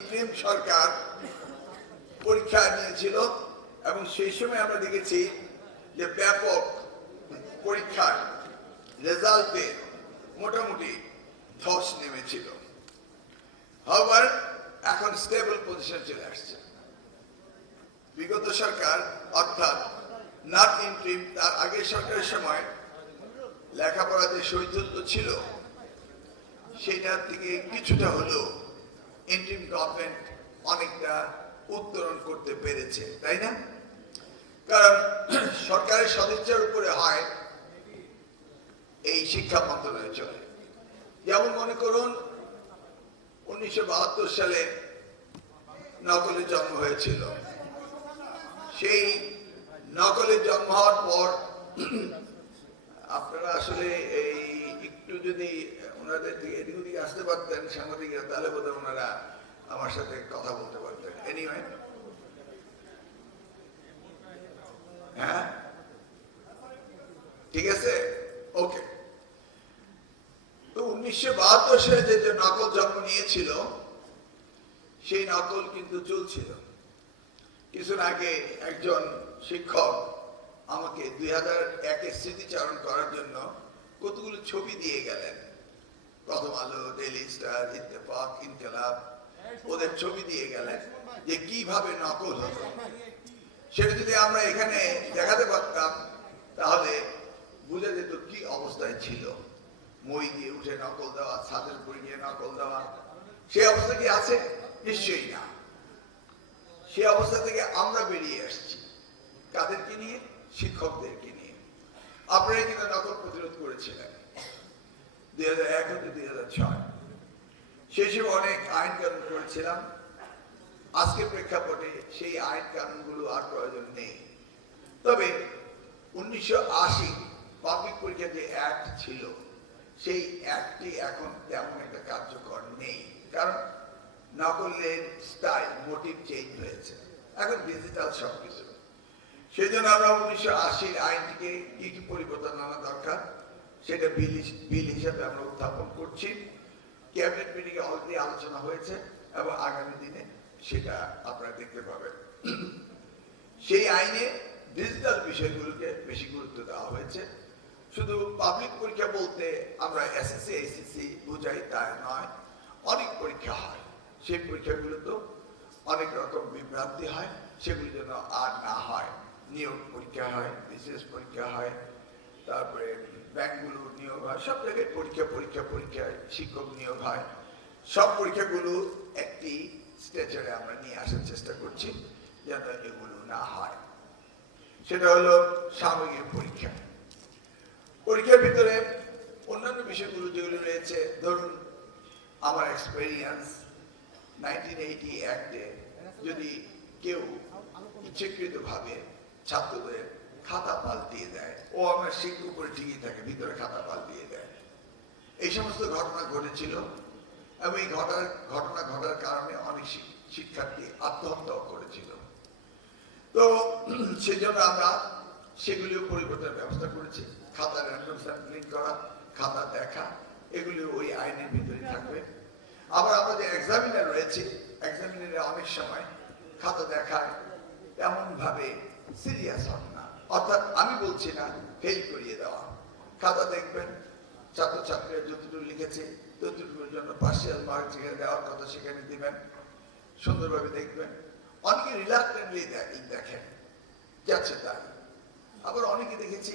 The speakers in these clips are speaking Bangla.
ইন্টারিম সরকার পরীক্ষা নিয়েছিল এবং সেই সময় আমরা দেখেছি যে ব্যাপক পরীক্ষার রেজাল্টে মোটামুটি ধস নেমেছিল। আবার এখন স্টেবল পজিশন চলে আসছে। বিগত সরকার অর্থাৎ নট ইন্টারিম তার আগের সরকারের সময় লেখাপড়া যে শৈথল্য ছিল সেটার থেকে কিছুটা হলেও ইন্টারিম গভর্নমেন্ট অনেকটা উত্তরণ করতে পেরেছে, তাই না? কারণ সরকারের সদিচ্ছার উপরে হয় এই শিক্ষা মন্ত্রণালয় চলে। যেমন মনে করুন 1972 সালে নকলের জন্ম হয়েছিল। সেই নকলের জন্ম হওয়ার পর আপনারা আসলে এই একটু যদি ওনাদের দিকে এদিক ওদিকে আসতে পারতেন সাংবাদিকরা, তাহলে বোধহয় ওনারা আমার সাথে কথা বলতে পারতেন। এনিওয়ে, হ্যাঁ ঠিক আছে, ওকে। তো 1972 সালে যে নকল জন্ম নিয়েছিল সেই নকল কিন্তু চলছিল। কিছুদিন আগে একজন শিক্ষক আমাকে 2001-এর স্মৃতিচারণ করার জন্য কতগুলো ছবি দিয়ে গেলেন। প্রথম আলো, ডেইলি স্টার, ইত্তেফাক, ইনকিলাব, ওদের ছবি দিয়ে গেলেন যে কিভাবে নকল হতো। সেটা যদি আমরা এখানে দেখাতে পারতাম তাহলে বুঝে যেত কি অবস্থায় ছিল। মই দিয়ে উঠে নকল দেওয়া, ছাদের উপর গিয়ে নকল দেওয়া, সেই অবস্থা কি আছে? নিশ্চয়ই না। সেই অবস্থা থেকে আমরা বেরিয়ে আসছি। কাদেরকে নিয়ে? শিক্ষকদেরকে নিয়ে। আপনারা কিন্তু নকল প্রতিরোধ করেছিলেন 2001 হতে 2006। সেই সময় অনেক আইন কানুন করেছিলাম। আজকের প্রেক্ষাপটে সেই আইন কানুনগুলো আর প্রয়োজন নেই। তবে 1980 পাবলিক পরীক্ষা যে অ্যাক্ট ছিল সেই অ্যাক্টটি এখন তেমন একটা কার্যকর নেই। কারণ নকলের স্টাইল, মোটিভ চেঞ্জ হয়েছে, এখন ডিজিটাল সবকিছু। সেই জন্য আমরা 1980 আইনটিকে কি কি পরিবর্তন আনা দরকার সেটা বিল হিসাবে আমরা উত্থাপন করছি। ক্যাবিনেট মিটিংয়ে অলরেডি আলোচনা হয়েছে এবং আগামী দিনে সেটা আপনারা দেখতে পাবেন। সেই আইনে ডিজিটাল বিষয়গুলোকে বেশি গুরুত্ব দেওয়া হয়েছে। শুধু পাবলিক পরীক্ষা বলতে আমরা এসএসসি, এইচএসসি বুঝাই তা নয়। অনেক পরীক্ষা হয়, সেই পরীক্ষাগুলো তো অনেক রকম বিভ্রান্তি হয়, সেগুলি যেন আর না হয়। নিয়োগ পরীক্ষা হয়, বিশেষ পরীক্ষা হয়, তারপরে ব্যাংকগুলো নিয়োগ হয়, সব জায়গায় পরীক্ষায় শিক্ষক নিয়োগ হয়। সব পরীক্ষাগুলো একটি স্ট্রেচারে আমরা নিয়ে আসার চেষ্টা করছি যেন এগুলো না হয়। সেটা হলো সাময়িক পরীক্ষা। পরীক্ষার ভিতরে অন্যান্য বিষয়গুলো যেগুলো রয়েছে, ধরুন আমার এক্সপেরিয়েন্স 1980 অ্যাক্টে যদি কেউ ইচ্ছাকৃতভাবে ছাত্রদের খাতা পাল্টিয়ে দেয়, ও আমার শিক্ষক উপরে ঠিকই থাকে, ভিতরে খাতা পাল্টিয়ে দেয়। এই সমস্ত ঘটনা ঘটেছিল এবং এই ঘটনা ঘটার কারণে অনেক শিক্ষার্থী আত্মহত্যাও করেছিল। তো সেই জন্য আমরা সেগুলিও পরিবর্তনের ব্যবস্থা করেছি। খাতা র্যান্ডম স্যাম্পলিং করা, খাতা দেখা, এগুলি ওই আইনের ভিতরে থাকবে। আবার আমরা যে এক্সামিনার রয়েছে, এক্সামিনারে অনেক সময় খাতা দেখায় এমন ভাবে সিরিয়াস হন না। অর্থাৎ আমি বলছি না ফেল করিয়ে দেওয়া। খাতা দেখবেন, ছাত্রছাত্রীরা যতটুকু লিখেছে ততটুকুর জন্য পার্সিয়াল মার্ক যেখানে দেওয়ার কথা সেখানে দিবেন, সুন্দরভাবে দেখবেন। অনেকে রিলাক্টেন্টলি দেখেন, যাচ্ছে তাই। আবার অনেকে দেখেছি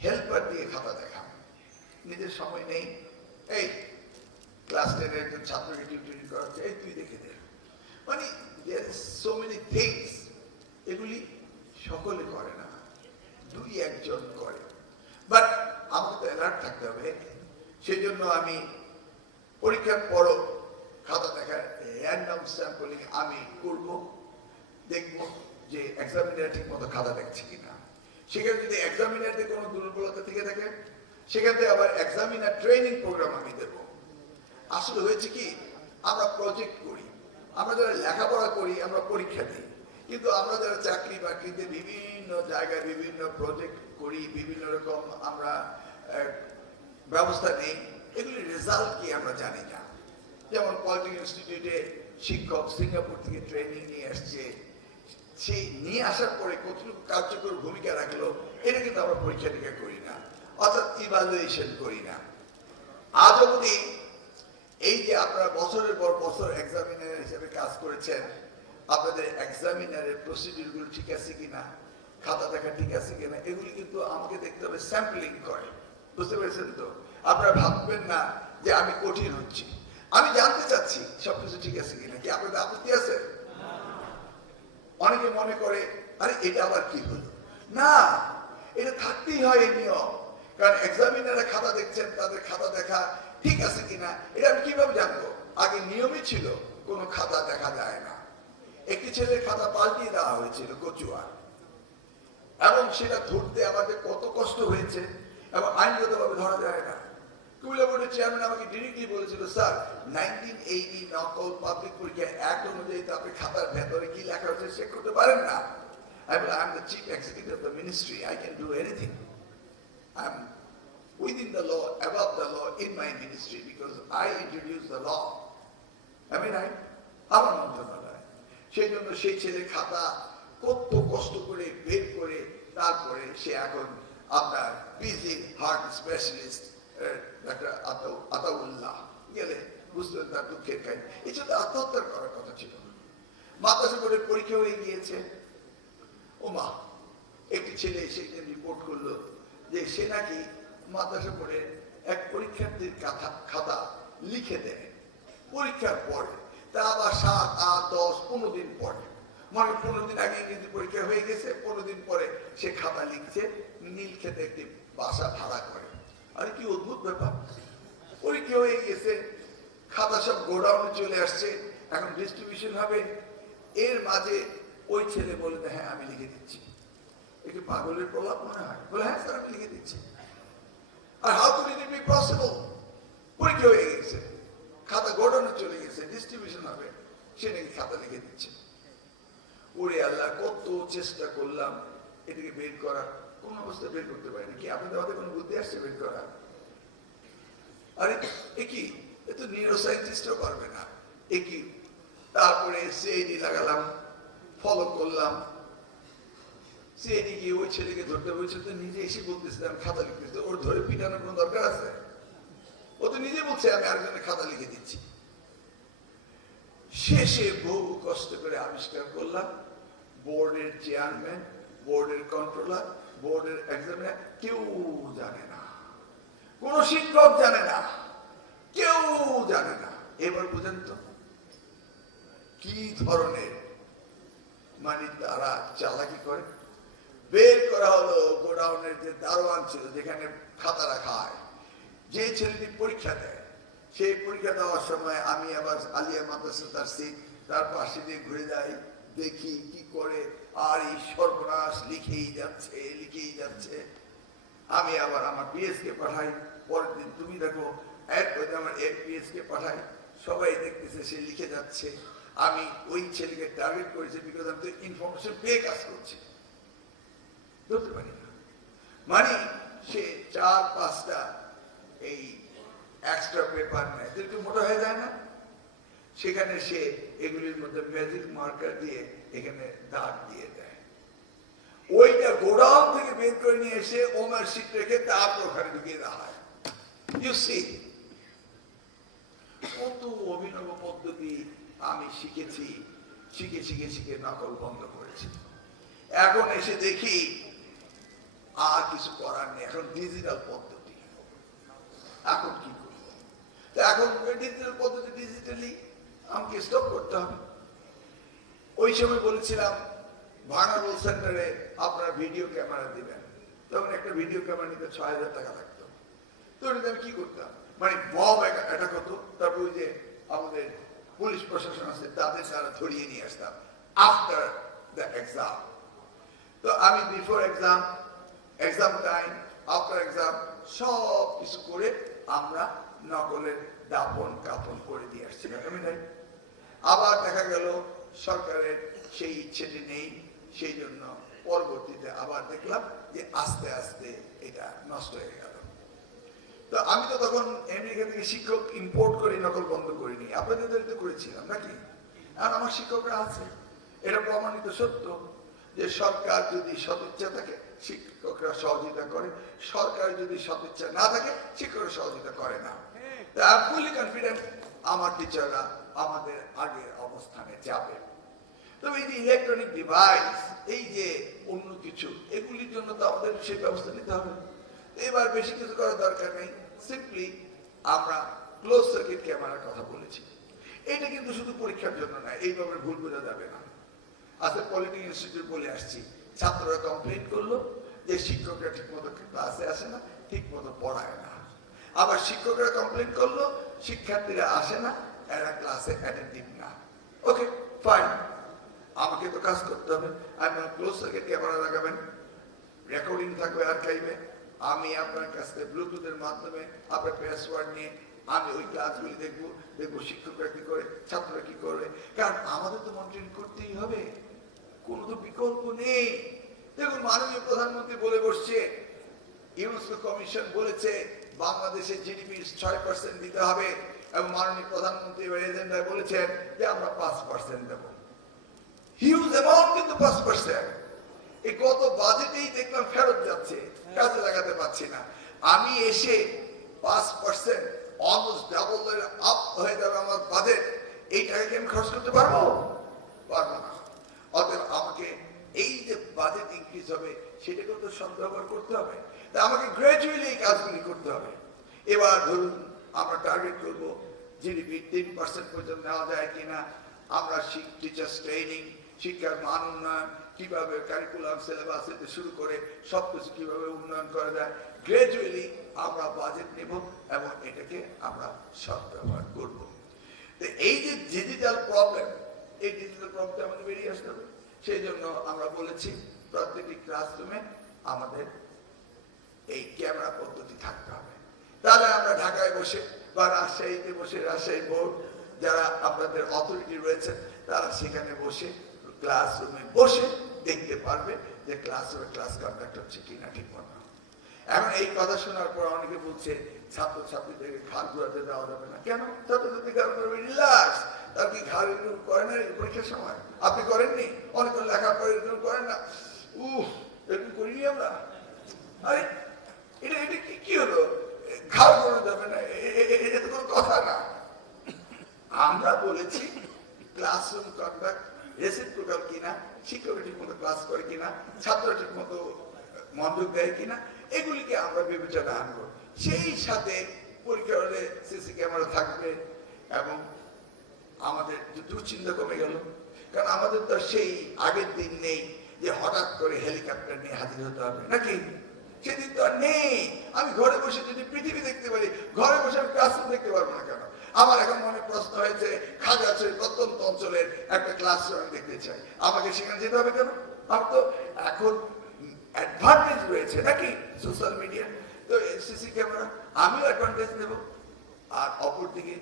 হেল্পার দিয়ে খাতা দেখা, নিজের সময় নেই, এই ক্লাস 10 এর একজন ছাত্রকে টিউটরি করাচ্ছে, এই তুই দেখে দে। মানে সো মেনি থিংস, এগুলি সকলে করে না, 2-1 করে। বাট আমাকে তো অ্যালার্ট থাকতে হবে। সেই জন্য আমি পরীক্ষার পরও খাতা দেখার র্যান্ডম স্যাম্পলিং আমি করব, দেখব যে এক্সামিনার ঠিক মতো খাতা দেখছে কিনা। সেখানে যদি এক্সামিনারদের কোনো দুর্বলতা থেকে থাকে সেখান থেকে আবার এক্সামিনার ট্রেনিং প্রোগ্রাম আমি দেব। আসলে হয়েছে কি, আমরা প্রজেক্ট করি, আমরা যারা লেখাপড়া করি আমরা পরীক্ষা দিই, কিন্তু আমরা যারা চাকরি বাকরিতে বিভিন্ন জায়গায় বিভিন্ন প্রজেক্ট করি, বিভিন্ন রকম আমরা ব্যবস্থা নেই, এগুলির রেজাল্ট কি আমরা জানি না। যেমন পলিটেকনিক ইনস্টিটিউটে শিক্ষক সিঙ্গাপুর থেকে ট্রেনিং নিয়ে আসছে, সেই নিয়ে আসার পরে কতটুকু কার্যকর ভূমিকা রাখলো এটা কিন্তু আমরা পরীক্ষা নিরীক্ষা করি না, অর্থাৎ ইভালুয়েশন করি না। আজ অবধি এই যে আপনারা বছরের পর বছর এক্সামিনার হিসেবে কাজ করেছেন, আপনাদের এক্সামিনারের প্রসিডিউর গুলো ঠিক আছে কিনা, খাতা দেখা ঠিক আছে কিনা, এগুলি কিন্তু আমাকে দেখতে হবে, স্যাম্পলিং করে। বুঝতে পেরেছেন তো? আপনারা ভাববেন না যে আমি কঠিন হচ্ছি, আমি জানতে চাচ্ছি সবকিছু ঠিক আছে কিনা। কি আপনাদের আপত্তি আছে? অনেকে মনে করে আরে এটা আবার কি হলো, না এটা থাকতেই হয় এই নিয়ম, কারণ এক্সামিনাররা খাতা দেখছেন, তাদের খাতা দেখা ঠিক আছে কিনা এটা আমি কিভাবে জানবো? আগে নিয়মই ছিল কোনো খাতা দেখা যায় না। একটি ছেলের খাতা পাল্টিয়ে দেওয়া হয়েছিল কচুয়া, এবং সেটা ধরতে আমাদের কত কষ্ট হয়েছে, এবং আইনগতভাবে ধরা যায় না। কুমিল্লা বোর্ডের চেয়ারম্যান আমাকে ডিরেক্টলি বলেছিল, স্যার 1980 নকল পাবলিক পরীক্ষা অ্যাক্ট অনুযায়ী তো আপনি খাতার ভেতরে কি লেখা হচ্ছে চেক করতে পারেন না। I am the chief executive of the ministry, I can do anything. I am within the law, above the law in my ministry because I introduced the law. I mean, আমার মন্ত্রণালয়, সেই জন্য সেই ছেলে খাতা কত কষ্ট করে বের করে তারপরে সে এখন আপনার PG heart specialist doctor Ataullah গেলে বুঝলেন তার দুঃখের কাহিনী। এই জন্য আত্মহত্যা করার কথা ছিল। মাদ্রাসা বোর্ডের পরীক্ষা হয়ে গিয়েছে, ও মা, একটি ছেলে এসে রিপোর্ট করলো যে সে নাকি মাদ্রাসা বোর্ডের এক পরীক্ষার্থীর খাতা লিখে দেয় পরীক্ষার পরে, তা আবার 7, 8, 10, 15 দিন পরে, মানে 15 দিন আগে ইংরেজি পরীক্ষা হয়ে গেছে, 15 দিন পরে সে খাতা লিখছে, নীল খেতে একটি বাসা ভাড়া করে। আরে কি অদ্ভুত ব্যাপার, পরীক্ষা হয়ে গেছে, খাতা সব গোডাউনে চলে আসছে, এখন ডিস্ট্রিবিউশন হবে, এর মাঝে ওই ছেলে বলে হ্যাঁ আমি লিখে দিচ্ছি। একটু পাগলের প্রলাপ মনে হয়, বলে হ্যাঁ স্যার আমি লিখে দিচ্ছি। আর how could it be possible? পরীক্ষা হয়ে গেছে, খাতা গোডাউনে চলে গেছে, ডিস্ট্রিবিউশন হবে, সে নাকি খাতা লিখে দিচ্ছে। ওরে আল্লাহ, কত চেষ্টা করলাম এটাকে বের করার, কোন অবস্থায় বের করতে পারিনি। কি আপনাদের হাতে কোনো বুদ্ধি আসছে বের করার? আরে একই, এ তো নিউরোসাইন্টিস্টও পারবে না। একই, তারপরে সিআইডি লাগালাম, ফলো করলাম, সিআইডি গিয়ে ওই ছেলেকে ধরতে বলছিল, তো নিজে এসে বলতেছে আমি খাতা লিখতেছি, ওর ধরে পিটানোর কোনো দরকার আছে? ও তো নিজে বলছে আমি আরেকজনের খাতা লিখে দিচ্ছি। শেষে বহু কষ্ট করে আবিষ্কার করলাম বোর্ডের চেয়ারম্যান, বোর্ডের কন্ট্রোলার, বোর্ডের এক্সামিনার কেউ জানে না, কোন শিক্ষক জানে না, কেউ জানে না। এবার বুঝেন তো কি ধরনের মানে তারা চালাকি করে। বের করা হলো গোডাউনের যে দারোয়ান ছিল যেখানে খাতা রাখা হয়, যে ছেলেটি পরীক্ষা দেয়, সেই পরীক্ষা দেওয়ার সময় আমি আবার আলিয়া মাদ্রাসা তার সিট, তার পাশে দিয়ে ঘুরে যাই, দেখি কি করে, আর এই সর্বনাশ লিখেই যাচ্ছে লিখেই যাচ্ছে। আমি আবার আমার পিএস কে পাঠাই, পরের দিন তুমি দেখো, আমার পিএস কে পাঠাই, সবাই দেখতেছে সে লিখে যাচ্ছে। আমি ওই ছেলেকে টার্গেট করেছি বিকজ আমি তো ইনফরমেশন পেয়ে কাজ করছি, ধরতে পারি না। মানে সে 4-5টা এই এক্সট্রা পেপার নেয়, একটু মোটা হয়ে যায় না, সেখানে সে এগুলির মধ্যে ম্যাজিক মার্কার দিয়ে এখানে দাগ দিয়ে দেয়। ওইটা গোডাউন থেকে বের করে নিয়ে এসে ওমার শীট রেখে তারপর ওখানে ঢুকিয়ে দেওয়া হয়। ইউ সি, কত অভিনব পদ্ধতি আমি শিখেছি, শিখে শিখে শিখে নকল বন্ধ করেছি। এখন এসে দেখি আর কিছু করার নেই, এখন ডিজিটাল পদ্ধতি। এখন কি করব? এখন ডিজিটাল পদ্ধতি, ডিজিটালি আমাকে স্টপ করতে হবে। ওই সময় বলেছিলাম ভার্নাবল সেন্টারে আপনারা ভিডিও ক্যামেরা দিবেন, তখন একটা ভিডিও ক্যামেরা নিতে ৬,০০০ টাকা লাগতো। তো আমি কি করতাম, মানে মব অ্যাটাক হতো, তারপর ওই যে আমাদের পুলিশ প্রশাসন আছে তাদের দ্বারা ধরিয়ে নিয়ে আসতাম আফটার দ্য এক্সাম। তো আমি before exam, exam time, after exam সব কিছু করে আমরা নকলের দাপন কাপন করে দিয়ে আসছিলাম। আমি নাই, আবার দেখা গেল সরকারের সেই ইচ্ছেটি নেই, সেই জন্য পরবর্তীতে আবার দেখলাম যে আস্তে আস্তে এটা নষ্ট হয়ে গেল। তো আমি তো তখন আমেরিকা থেকে শিক্ষক ইম্পোর্ট করে নকল বন্ধ করিনি, আপনাদের তো করেছিলাম নাকি? আর আমার শিক্ষকরা আছে, এটা প্রমাণিত সত্য যে সরকার যদি সদিচ্ছা থাকে শিক্ষকরা সহযোগিতা করে, সরকার যদি সদিচ্ছা না থাকে শিক্ষকরা সহযোগিতা করে না। আই এম ফুলি কনফিডেন্ট আমার টিচাররা আমাদের আগের অবস্থানে যাবে। তবে এই যে ইলেকট্রনিক ডিভাইস, এই যে অন্য কিছু, এগুলির জন্য তো আমাদের সেই ব্যবস্থা নিতে হবে। এবার বেশি কিছু করার দরকার নেই, সিম্পলি আমরা ক্লোজ সার্কিট ক্যামেরার কথা বলেছি। এটা কিন্তু শুধু পরীক্ষার জন্য না, এইভাবে ভুল বোঝা যাবে না। আজকে পলিটেকনিক ইনস্টিটিউট বলে আসছি, ছাত্ররা কমপ্লেন করলো যে শিক্ষকরা ঠিক মতো ক্লাসে আসে না, ঠিক মতো পড়ায় না। আবার শিক্ষকরা কমপ্লেন করলো শিক্ষার্থীরা আসে না, এরা ক্লাসে অ্যাটেন্টিভ না। ওকে ফাইন, আমাকে তো কাজ করতে হবে। আমি ক্লোজ সার্কিট ক্যামেরা লাগাবেন, রেকর্ডিং থাকবে আর্কাইভে, আমি আপনার কাছে ব্লুটুথের মাধ্যমে আপনার পাসওয়ার্ড নিয়ে আমি ওই ক্লাসগুলি দেখবো শিক্ষকরা কি করে, ছাত্ররা কি করে, কারণ আমাদের তো মনিটরিং করতেই হবে, কোনো তো বিকল্প নেই। দেখুন, মাননীয় প্রধানমন্ত্রী বলে বসছে, ইউনেস্কো কমিশন বলেছে বাংলাদেশের জিডিপির 6% দিতে হবে, এবং মাননীয় প্রধানমন্ত্রী এবার এজেন্ডায় বলেছেন যে আমরা 5% দেব। হিউজ অ্যামাউন্ট, কিন্তু 5%। এই গত বাজেটেই দেখলাম ফেরত যাচ্ছে, কাজে লাগাতে পারছি না। আমি এসে 5% অলমোস্ট ডাবল আপ হয়ে যাবে আমার বাজেট, এই টাকাকে আমি খরচ করতে পারবো না। অতএব আমাকে এই যে বাজেট ইনক্রিজ হবে সেটাকেও তো সদ্ব্যবহার করতে হবে, তাই আমাকে গ্র্যাজুয়ালি এই কাজগুলি করতে হবে। এবার ধরুন আমরা টার্গেট করবো জিডিপি 3% পর্যন্ত নেওয়া যায় কিনা, আমরা টিচার্স ট্রেনিং, শিক্ষার মান উন্নয়ন, কিভাবে কারিকুলাম সিলেবাস থেকে শুরু করে সবকিছু কিভাবে উন্নয়ন করা যায়, গ্র্যাজুয়ালি আমরা বাজেট নেব এবং এটাকে আমরা সদ্ব্যবহার করব। এই যে ডিজিটাল প্রবলেম, এই ডিজিটাল প্রবলেম আমাদের বেরিয়ে আসতে হবে। সেই জন্য আমরা বলেছি প্রত্যেকটি ক্লাসরুমে আমাদের এই ক্যামেরা পদ্ধতি থাকতে হবে। তাহলে আমরা ঢাকায় বসে বা রাজশাহীতে বসে, রাজশাহী বোর্ড যারা আপনাদের অথরিটি রয়েছে তারা সেখানে বসে ক্লাসরুমে বসে দেখতে পারবে যে ক্লাসরুমে ক্লাস কন্ডাক্ট হচ্ছে কিনা ঠিক মতো। এখন এই কথা শোনার পর অনেকে বলছে ছাত্রছাত্রীদেরকে ঘাড় ঘুরাতে দেওয়া যাবে না। কেন? ছাত্রছাত্রী ঘাড় ঘুরাবে, রিল্যাক্স। তার কি ঘাড় এরকম করে না পরীক্ষার সময়? আপনি করেননি? অনেক লেখার পরে এরকম করেন না? এরকম করিনি আমরা। আরে এটা কি হলো? ঘাড় ঘুরানো যাবে না, এটা তো কোনো কথা না। আমরা বলেছি ক্লাসরুম কন্ডাক্ট রেসিপ্রোকাল কিনা, শিক্ষকরা ঠিক মতো ক্লাস করে কিনা, ছাত্ররা ঠিক মতো মনোযোগ দেয় কিনা, এগুলিকে আমরা বিবেচনা আনবো। সেই সাথে পরীক্ষা হলে সিসি ক্যামেরা থাকবে এবং আমাদের দুশ্চিন্তা কমে গেল। কারণ আমাদের তো সেই আগের দিন নেই যে হঠাৎ করে হেলিকপ্টার নিয়ে হাজির হতে হবে, নাকি? সেদিন তো আর নেই। আমি ঘরে বসে যদি পৃথিবী দেখতে পারি, ঘরে বসে আমি ক্লাসরুম দেখতে পারবো না কেন? আমার এখন মনে প্রশ্ন হয়েছে, খাগড়াছড়ির প্রত্যন্ত অঞ্চলের একটা ক্লাসরুম আমি দেখতে চাই, আমাকে সেখানে যেতে হবে কেন? আমার তো এখন অ্যাডভান্টেজ রয়েছে, নাকি? সোশ্যাল মিডিয়া, তো সিসি ক্যামেরা, আমিও অ্যাডভান্টেজ নেব। আর অপরদিকে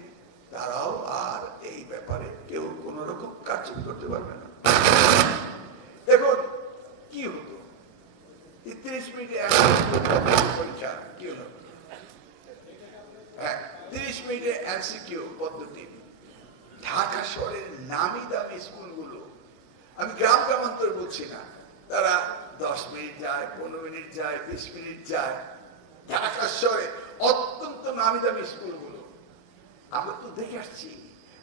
তারাও আর এই ব্যাপারে কেউ কোন রকম কারচুপি করতে পারবে না। দেখুন কি হতো, 30 মিনিটে পরীক্ষা কি হলো? হ্যাঁ, 30 মিনিটে এমসিকিউ পদ্ধতি। ঢাকা শহরের নামি দামি স্কুলগুলো, আমি গ্রাম গ্রামান্তর বলছি না, তারা 10 মিনিট যায়, 15 মিনিট যায়, 20 মিনিট যায়। ঢাকা শহরে অত্যন্ত নামি দামি স্কুলগুলো আমরা তো দেখে আসছি।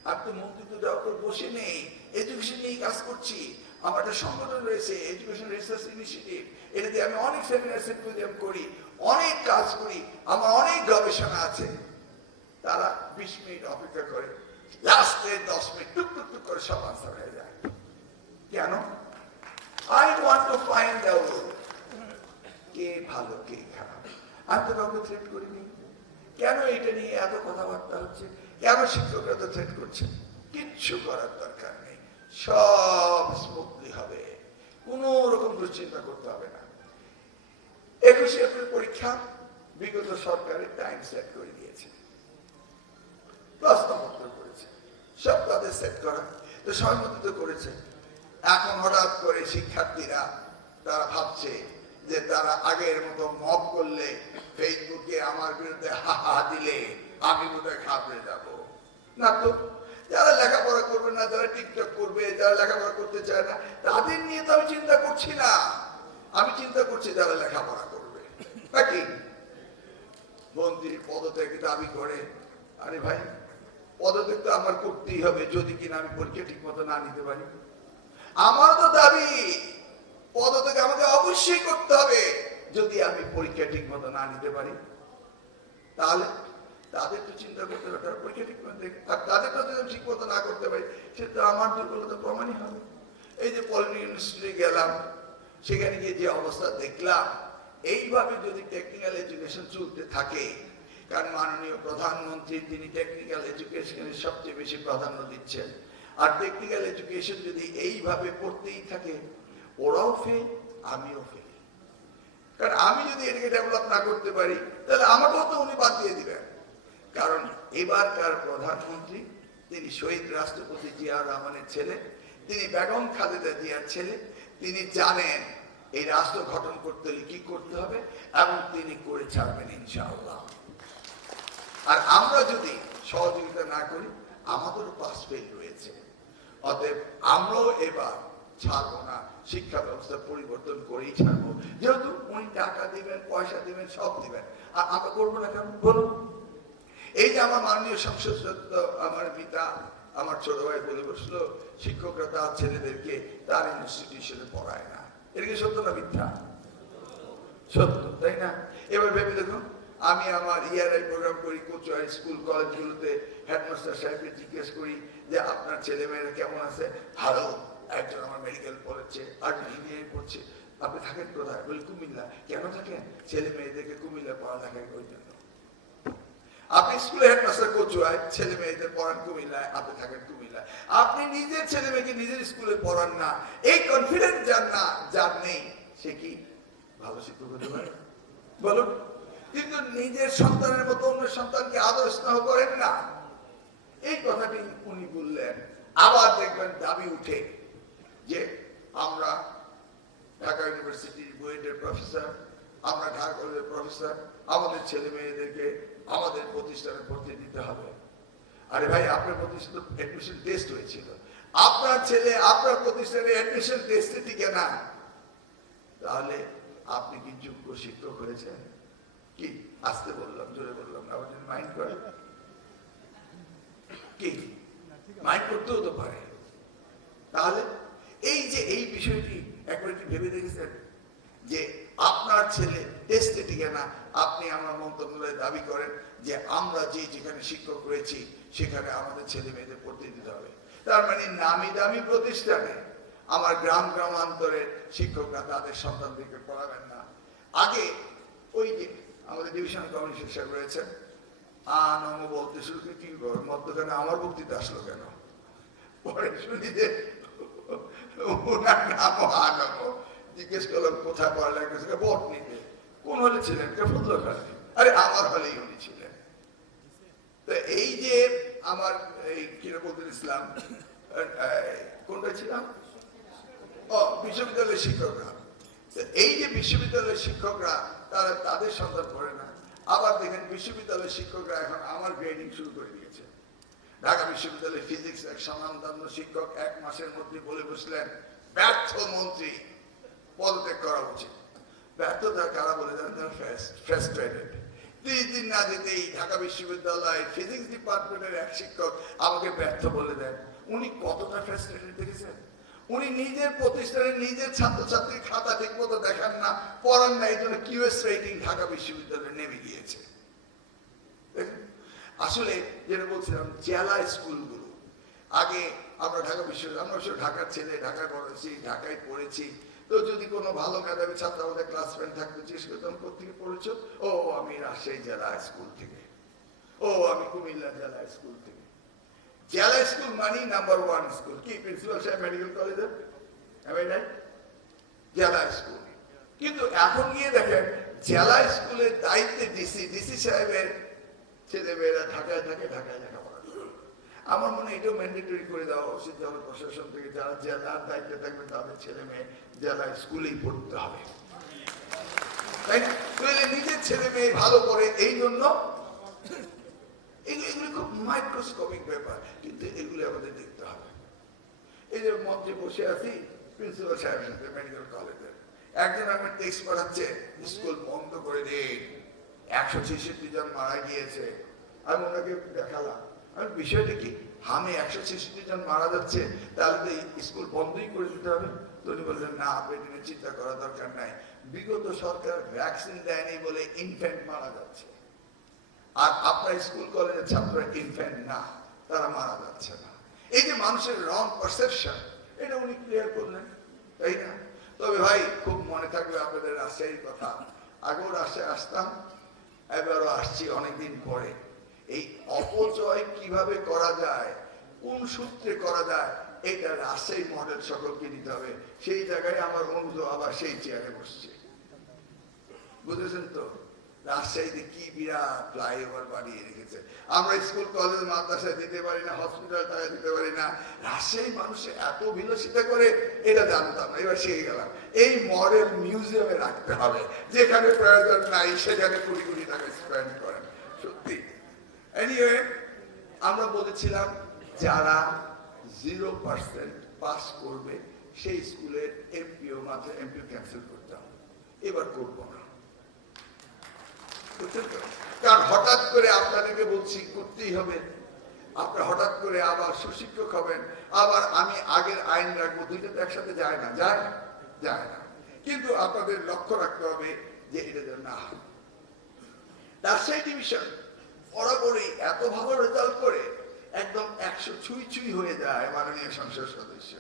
আর তো মন্ত্রী তো দেওয়ার পর বসে নেই, এডুকেশন নিয়ে কাজ করছি। আমার একটা সংগঠন রয়েছে, এডুকেশন রিসার্চ ইনিশিয়েটিভ, এটা দিয়ে আমি অনেক সেমিনার সিম্পোজিয়াম করি, অনেক কাজ করি, আমার অনেক গবেষণা আছে। তারা 20 মিনিট অপেক্ষা করে, লাস্টে 10 মিনিট টুক টুক টুক করে সব আনসার হয়ে যায়। কেন? I want to find out কে ভালো কে খারাপ। আমি তো কাউকে থ্রেট করিনি। কেন এটা নিয়ে এত কথাবার্তা হচ্ছে? কেন শিক্ষকরা তো থ্রেট করছে? কিচ্ছু করার দরকার নেই, সব স্মুথলি হবে, কোনো রকম দুশ্চিন্তা করতে হবে না। 21শে এপ্রিল পরীক্ষা বিগত সরকারের টাইম সেট করে দিয়েছে, প্রশ্নপত্র করেছে, সব তাদের সেট করা, তো সম্মত করেছে। এখন হঠাৎ করে শিক্ষার্থীরা তারা ভাবছে যে তারা আগের মতো মব করলে, ফেসবুকে আমার বিরুদ্ধে হা হা দিলে আমি বোধহয় ঘাবড়ে যাব না। তো যারা লেখাপড়া করবে না, যারা টিকটক করবে, যারা লেখাপড়া করতে চায় না, তাদের নিয়ে তো আমি চিন্তা করছি না। আমি চিন্তা করছি যারা লেখাপড়া করবে। নাকি মন্ত্রীর পদত্যাগ দাবি করে, আরে ভাই পদত্যাগ তো আমার করতেই হবে যদি কিনা আমি পরীক্ষা ঠিক মতো না নিতে পারি। আমার তো দাবি পদত্যাগ আমাকে অবশ্যই করতে হবে যদি আমি পরীক্ষা ঠিক মতো না নিতে পারি। তাহলে তাদের তো চিন্তা করতে হবে তারা পরীক্ষা ঠিক মতো দেখে, আর তাদের তো যদি ঠিক মতো না করতে পারি সেটা আমার দুর্বলতা প্রমাণই হবে। এই যে পলিটেকনিক ইউনিভার্সিটি গেলাম, সেখানে গিয়ে যে অবস্থা দেখলাম, এইভাবে যদি টেকনিক্যাল এডুকেশন চলতে থাকে, কারণ মাননীয় প্রধানমন্ত্রী তিনি টেকনিক্যাল এডুকেশনের সবচেয়ে বেশি প্রাধান্য দিচ্ছেন, আর টেকনিক্যাল এডুকেশন যদি এইভাবে পড়তেই থাকে, ওরাও ফেল আমিও ফেল। কারণ আমি যদি এটাকে ডেভেলপ না করতে পারি তাহলে আমাকেও তো উনি বাদ দিয়ে দিবেন। কারণ এবারকার প্রধানমন্ত্রী তিনি শহীদ রাষ্ট্রপতি জিয়া রহমানের ছেলে, তিনি বেগম খালেদা জিয়ার ছেলে, তিনি জানেন এই রাষ্ট্র গঠন করতে হলে কি করতে হবে এবং তিনি করে ছাড়বেন ইনশাআল্লাহ। আর আমরা যদি সহযোগিতা না করি আমাদেরও পাস ফেল রয়েছে। অতএব আমরাও এবার ছাড়বো না, শিক্ষা ব্যবস্থা পরিবর্তন করেই ছাড়বো। যেহেতু উনি টাকা দিবেন, পয়সা দিবেন, সব দিবেন, আর আমরা করবো না কেন বলুন? এই যে আমার মাননীয় সংসদ সদস্য আমার পিতা আমার ছোট ভাই বলে বসলো শিক্ষকরা তার ছেলেদেরকে তার ইনস্টিটিউশনে পড়ায় না। এটা কি সত্য না মিথ্যা? সত্য, তাই না? এবার ভেবে দেখুন, আমি আমার ইয়ারআই প্রোগ্রাম করি কোচুয়াই স্কুল কলেজগুলোতে, হেডমাস্টার সাহেবকে জিজ্ঞেস করি যে আপনার ছেলে মেয়েরা কেমন আছে? ভালো, একজন আমার মেডিকেল পড়ছে, আর ইঞ্জিনিয়ারিং পড়ছে। আপনি থাকেন কোথায়? বলি কুমিল্লা। কেন থাকেন? ছেলে মেয়েদেরকে কুমিল্লা পড়ালেখায় ওই জন্য। আপনি স্কুলে হেডমাস্টার কোচুয়ায়, ছেলে মেয়েদের পড়ান কুমিল্লায়, আপনি থাকেন কুমিল্লায়। আপনি নিজের ছেলে মেয়েকে নিজের স্কুলে পড়ান না, এই কনফিডেন্স যার না, যার নেই, সে কি ভালো শিক্ষক হতে পারে বলুন? কিন্তু নিজের সন্তানের মতো অন্য সন্তানকে আদর স্নেহ করেন না। এই কথাটি উনি বললেন। আবার দেখবেন দাবি উঠে যে আমরা ঢাকা ইউনিভার্সিটির বুয়েটের প্রফেসর, আমরা ঢাকা কলেজের প্রফেসর, আমাদের ছেলে মেয়েদেরকে আমাদের প্রতিষ্ঠানে ভর্তি দিতে হবে। আরে ভাই, আপনার প্রতিষ্ঠানে অ্যাডমিশন টেস্ট হয়েছিল, আপনার ছেলে আপনার প্রতিষ্ঠানে অ্যাডমিশন টেস্টে টিকে না, তাহলে আপনি কি যোগ্য শিক্ষক হয়েছেন? কি আসতে বললাম, জোরে বললাম না, আবার যদি মাইন্ড করে কি মাইন্ড করতেও তো পারে। তাহলে এই যে এই বিষয়টি একবার কি ভেবে দেখেছেন যে আপনার ছেলে টেস্টে টিকে না, আপনি আমার মন্ত্রণালয়ে দাবি করেন যে আমরা যেখানে শিক্ষক রয়েছি সেখানে আমাদের ছেলে মেয়েদের পড়তে দিতে হবে। তার মানে নামি দামি প্রতিষ্ঠানে আমার গ্রাম গ্রামান্তরের শিক্ষকরা তাদের সন্তানদেরকে পড়াবেন না। আগে ওই যে আমাদের ডিভিশনাল কমিশনার সাহেব রয়েছেন, আনম বলতে শুরু করে কি করো, মধ্যখানে আমার বক্তৃতা আসলো কেন? পরে শুনি যে ওনার নাম আনম। জিজ্ঞেস করলাম কোথায় পড়ালেখা করেছে? ভোট নিতে। কোন হলে ছিলেন? ফজলুল হলে। আরে আমার হলেই উনি ছিলেন। তো এই যে আমার এই কিরকমুল ইসলাম কোনটা ছিলাম, ও বিশ্ববিদ্যালয়ের শিক্ষকরা, এই যে বিশ্ববিদ্যালয়ের শিক্ষকরা তারা তাদের সন্তান পড়ে না। আবার দেখেন বিশ্ববিদ্যালয়ের শিক্ষকরা এখন আমার গ্রেডিং শুরু করে দিয়েছে। ঢাকা বিশ্ববিদ্যালয়ের ফিজিক্স এক স্বনামধন্য শিক্ষক 1 মাসের মধ্যে বলে বসলেন ব্যর্থ মন্ত্রী, পদত্যাগ করা উচিত। ব্যর্থতা কারা বলে দেন? ফ্রাস্ট্রেটেড। 30 দিন না যেতেই ঢাকা বিশ্ববিদ্যালয়ের ফিজিক্স ডিপার্টমেন্টের এক শিক্ষক আমাকে ব্যর্থ বলে দেন। উনি কতটা ফ্রাস্ট্রেটেড দেখেছেন? উনি নিজের প্রতিষ্ঠানে নিজের ছাত্রছাত্রীর খাতা ঠিক মতো দেখান না, পড়ান না, এই জন্য কিউএস রেটিং ঢাকা বিশ্ববিদ্যালয়ে নেমে গিয়েছে। আসলে যেটা বলছিলাম, জেলা স্কুলগুলো আগে আমরা ঢাকা বিশ্ববিদ্যালয়, আমরা ঢাকার ছেলে, ঢাকায় পড়েছি, ঢাকায় পড়েছি, তো যদি কোনো ভালো মেধাবী ছাত্র আমাদের ক্লাসমেট থাকতো, জিজ্ঞেস করতাম কোথেকে পড়েছো? ও আমি রাজশাহী জেলা স্কুল থেকে, ও আমি কুমিল্লা জেলা স্কুল থেকে। জেলা স্কুল মানে নাম্বার 1 স্কুল। কি প্রিন্সিপাল সাহেব মেডিকেল কলেজের? জেলা স্কুল। কিন্তু এখন গিয়ে দেখেন জেলা স্কুলের দায়িত্বে ডিসি সাহেবের ছেলে মেয়েরা ঢাকায় থাকে, ঢাকায় লেখাপড়া করে। আমার মনে হয় এটাও ম্যান্ডেটরি করে দেওয়া উচিত জেলা প্রশাসন থেকে, যারা জেলার দায়িত্বে থাকবে তাদের ছেলে মেয়ে জেলা স্কুলেই পড়তে হবে, তাই না? নিজের ছেলে মেয়ে ভালো করে এই জন্য এগুলি খুব মাইক্রোস্কোপিক ব্যাপার, কিন্তু এগুলি আমাদের দেখতে হবে। এই যে মঞ্চে বসে আছি প্রিন্সিপাল সাহেবের সাথে মেডিকেল কলেজের, একজন আমার টেক্সট পাঠাচ্ছে স্কুল বন্ধ করে দিন, 166 জন মারা গিয়েছে। আমি ওনাকে দেখালাম, আমি বিষয়টা কি, আমি 166 জন মারা যাচ্ছে, তাহলে তো স্কুল বন্ধই করে দিতে হবে। তো উনি বললেন না, আপনি চিন্তা করার দরকার নাই, বিগত সরকার ভ্যাকসিন দেয়নি বলে ইনফ্যান্ট মারা যাচ্ছে, আর আপনার স্কুল কলেজের ছাত্র ইনফ্যান্ট না, তারা মারা যাচ্ছে না। এই যে মানুষের রং পারসেপশন, এটা উনি ক্লিয়ার করলেন, তাই না? তবে ভাই খুব মনে থাকবে আপনাদের রাজশাহীর কথা। আগেও রাজশাহী আসতাম, এবারও আসছি অনেকদিন পরে। এই অপচয় কিভাবে করা যায়, কোন সূত্রে করা যায়, এটা রাজশাহী মডেল সকলকে নিতে হবে। সেই জায়গায় আমার বন্ধু আবার সেই চেয়ারে বসছে, বুঝেছেন তো? রাজশাহীতে কি বিরাট ফ্লাইওভার বানিয়ে রেখেছে, আমরা স্কুল কলেজ মাদ্রাসায় দিতে পারি না, হসপিটাল টাকা দিতে পারি না। রাজশাহী মানুষে এত বিলাসিতা করে, এটা জানতাম না, এবার শিখে গেলাম। এই মডেল মিউজিয়ামে রাখতে হবে, যেখানে প্রয়োজন নাই সেখানে কোটি কোটি টাকা স্পেন্ড করেন। সত্যি এনিওয়ে, আমরা বলেছিলাম যারা 0% পাস করবে সেই স্কুলের এমপিও মাত্র এমপিও ক্যান্সেল করতাম, এবার করবো না। কারণ হঠাৎ করে আপনাদেরকে বলছি করতেই হবে, আপনারা হঠাৎ করে আবার সুশিক্ষক হবেন, আবার আমি আগের আইন রাখবো, দুইটা তো একসাথে যায় না, যায় না। কিন্তু আপনাদের লক্ষ্য রাখতে হবে যে এটা যেন না হয়। রাজশাহী ডিভিশন বরাবরই এত ভালো রেজাল্ট করে একদম 100 ছুঁই হয়ে যায় মাননীয় সংসদ সদস্য,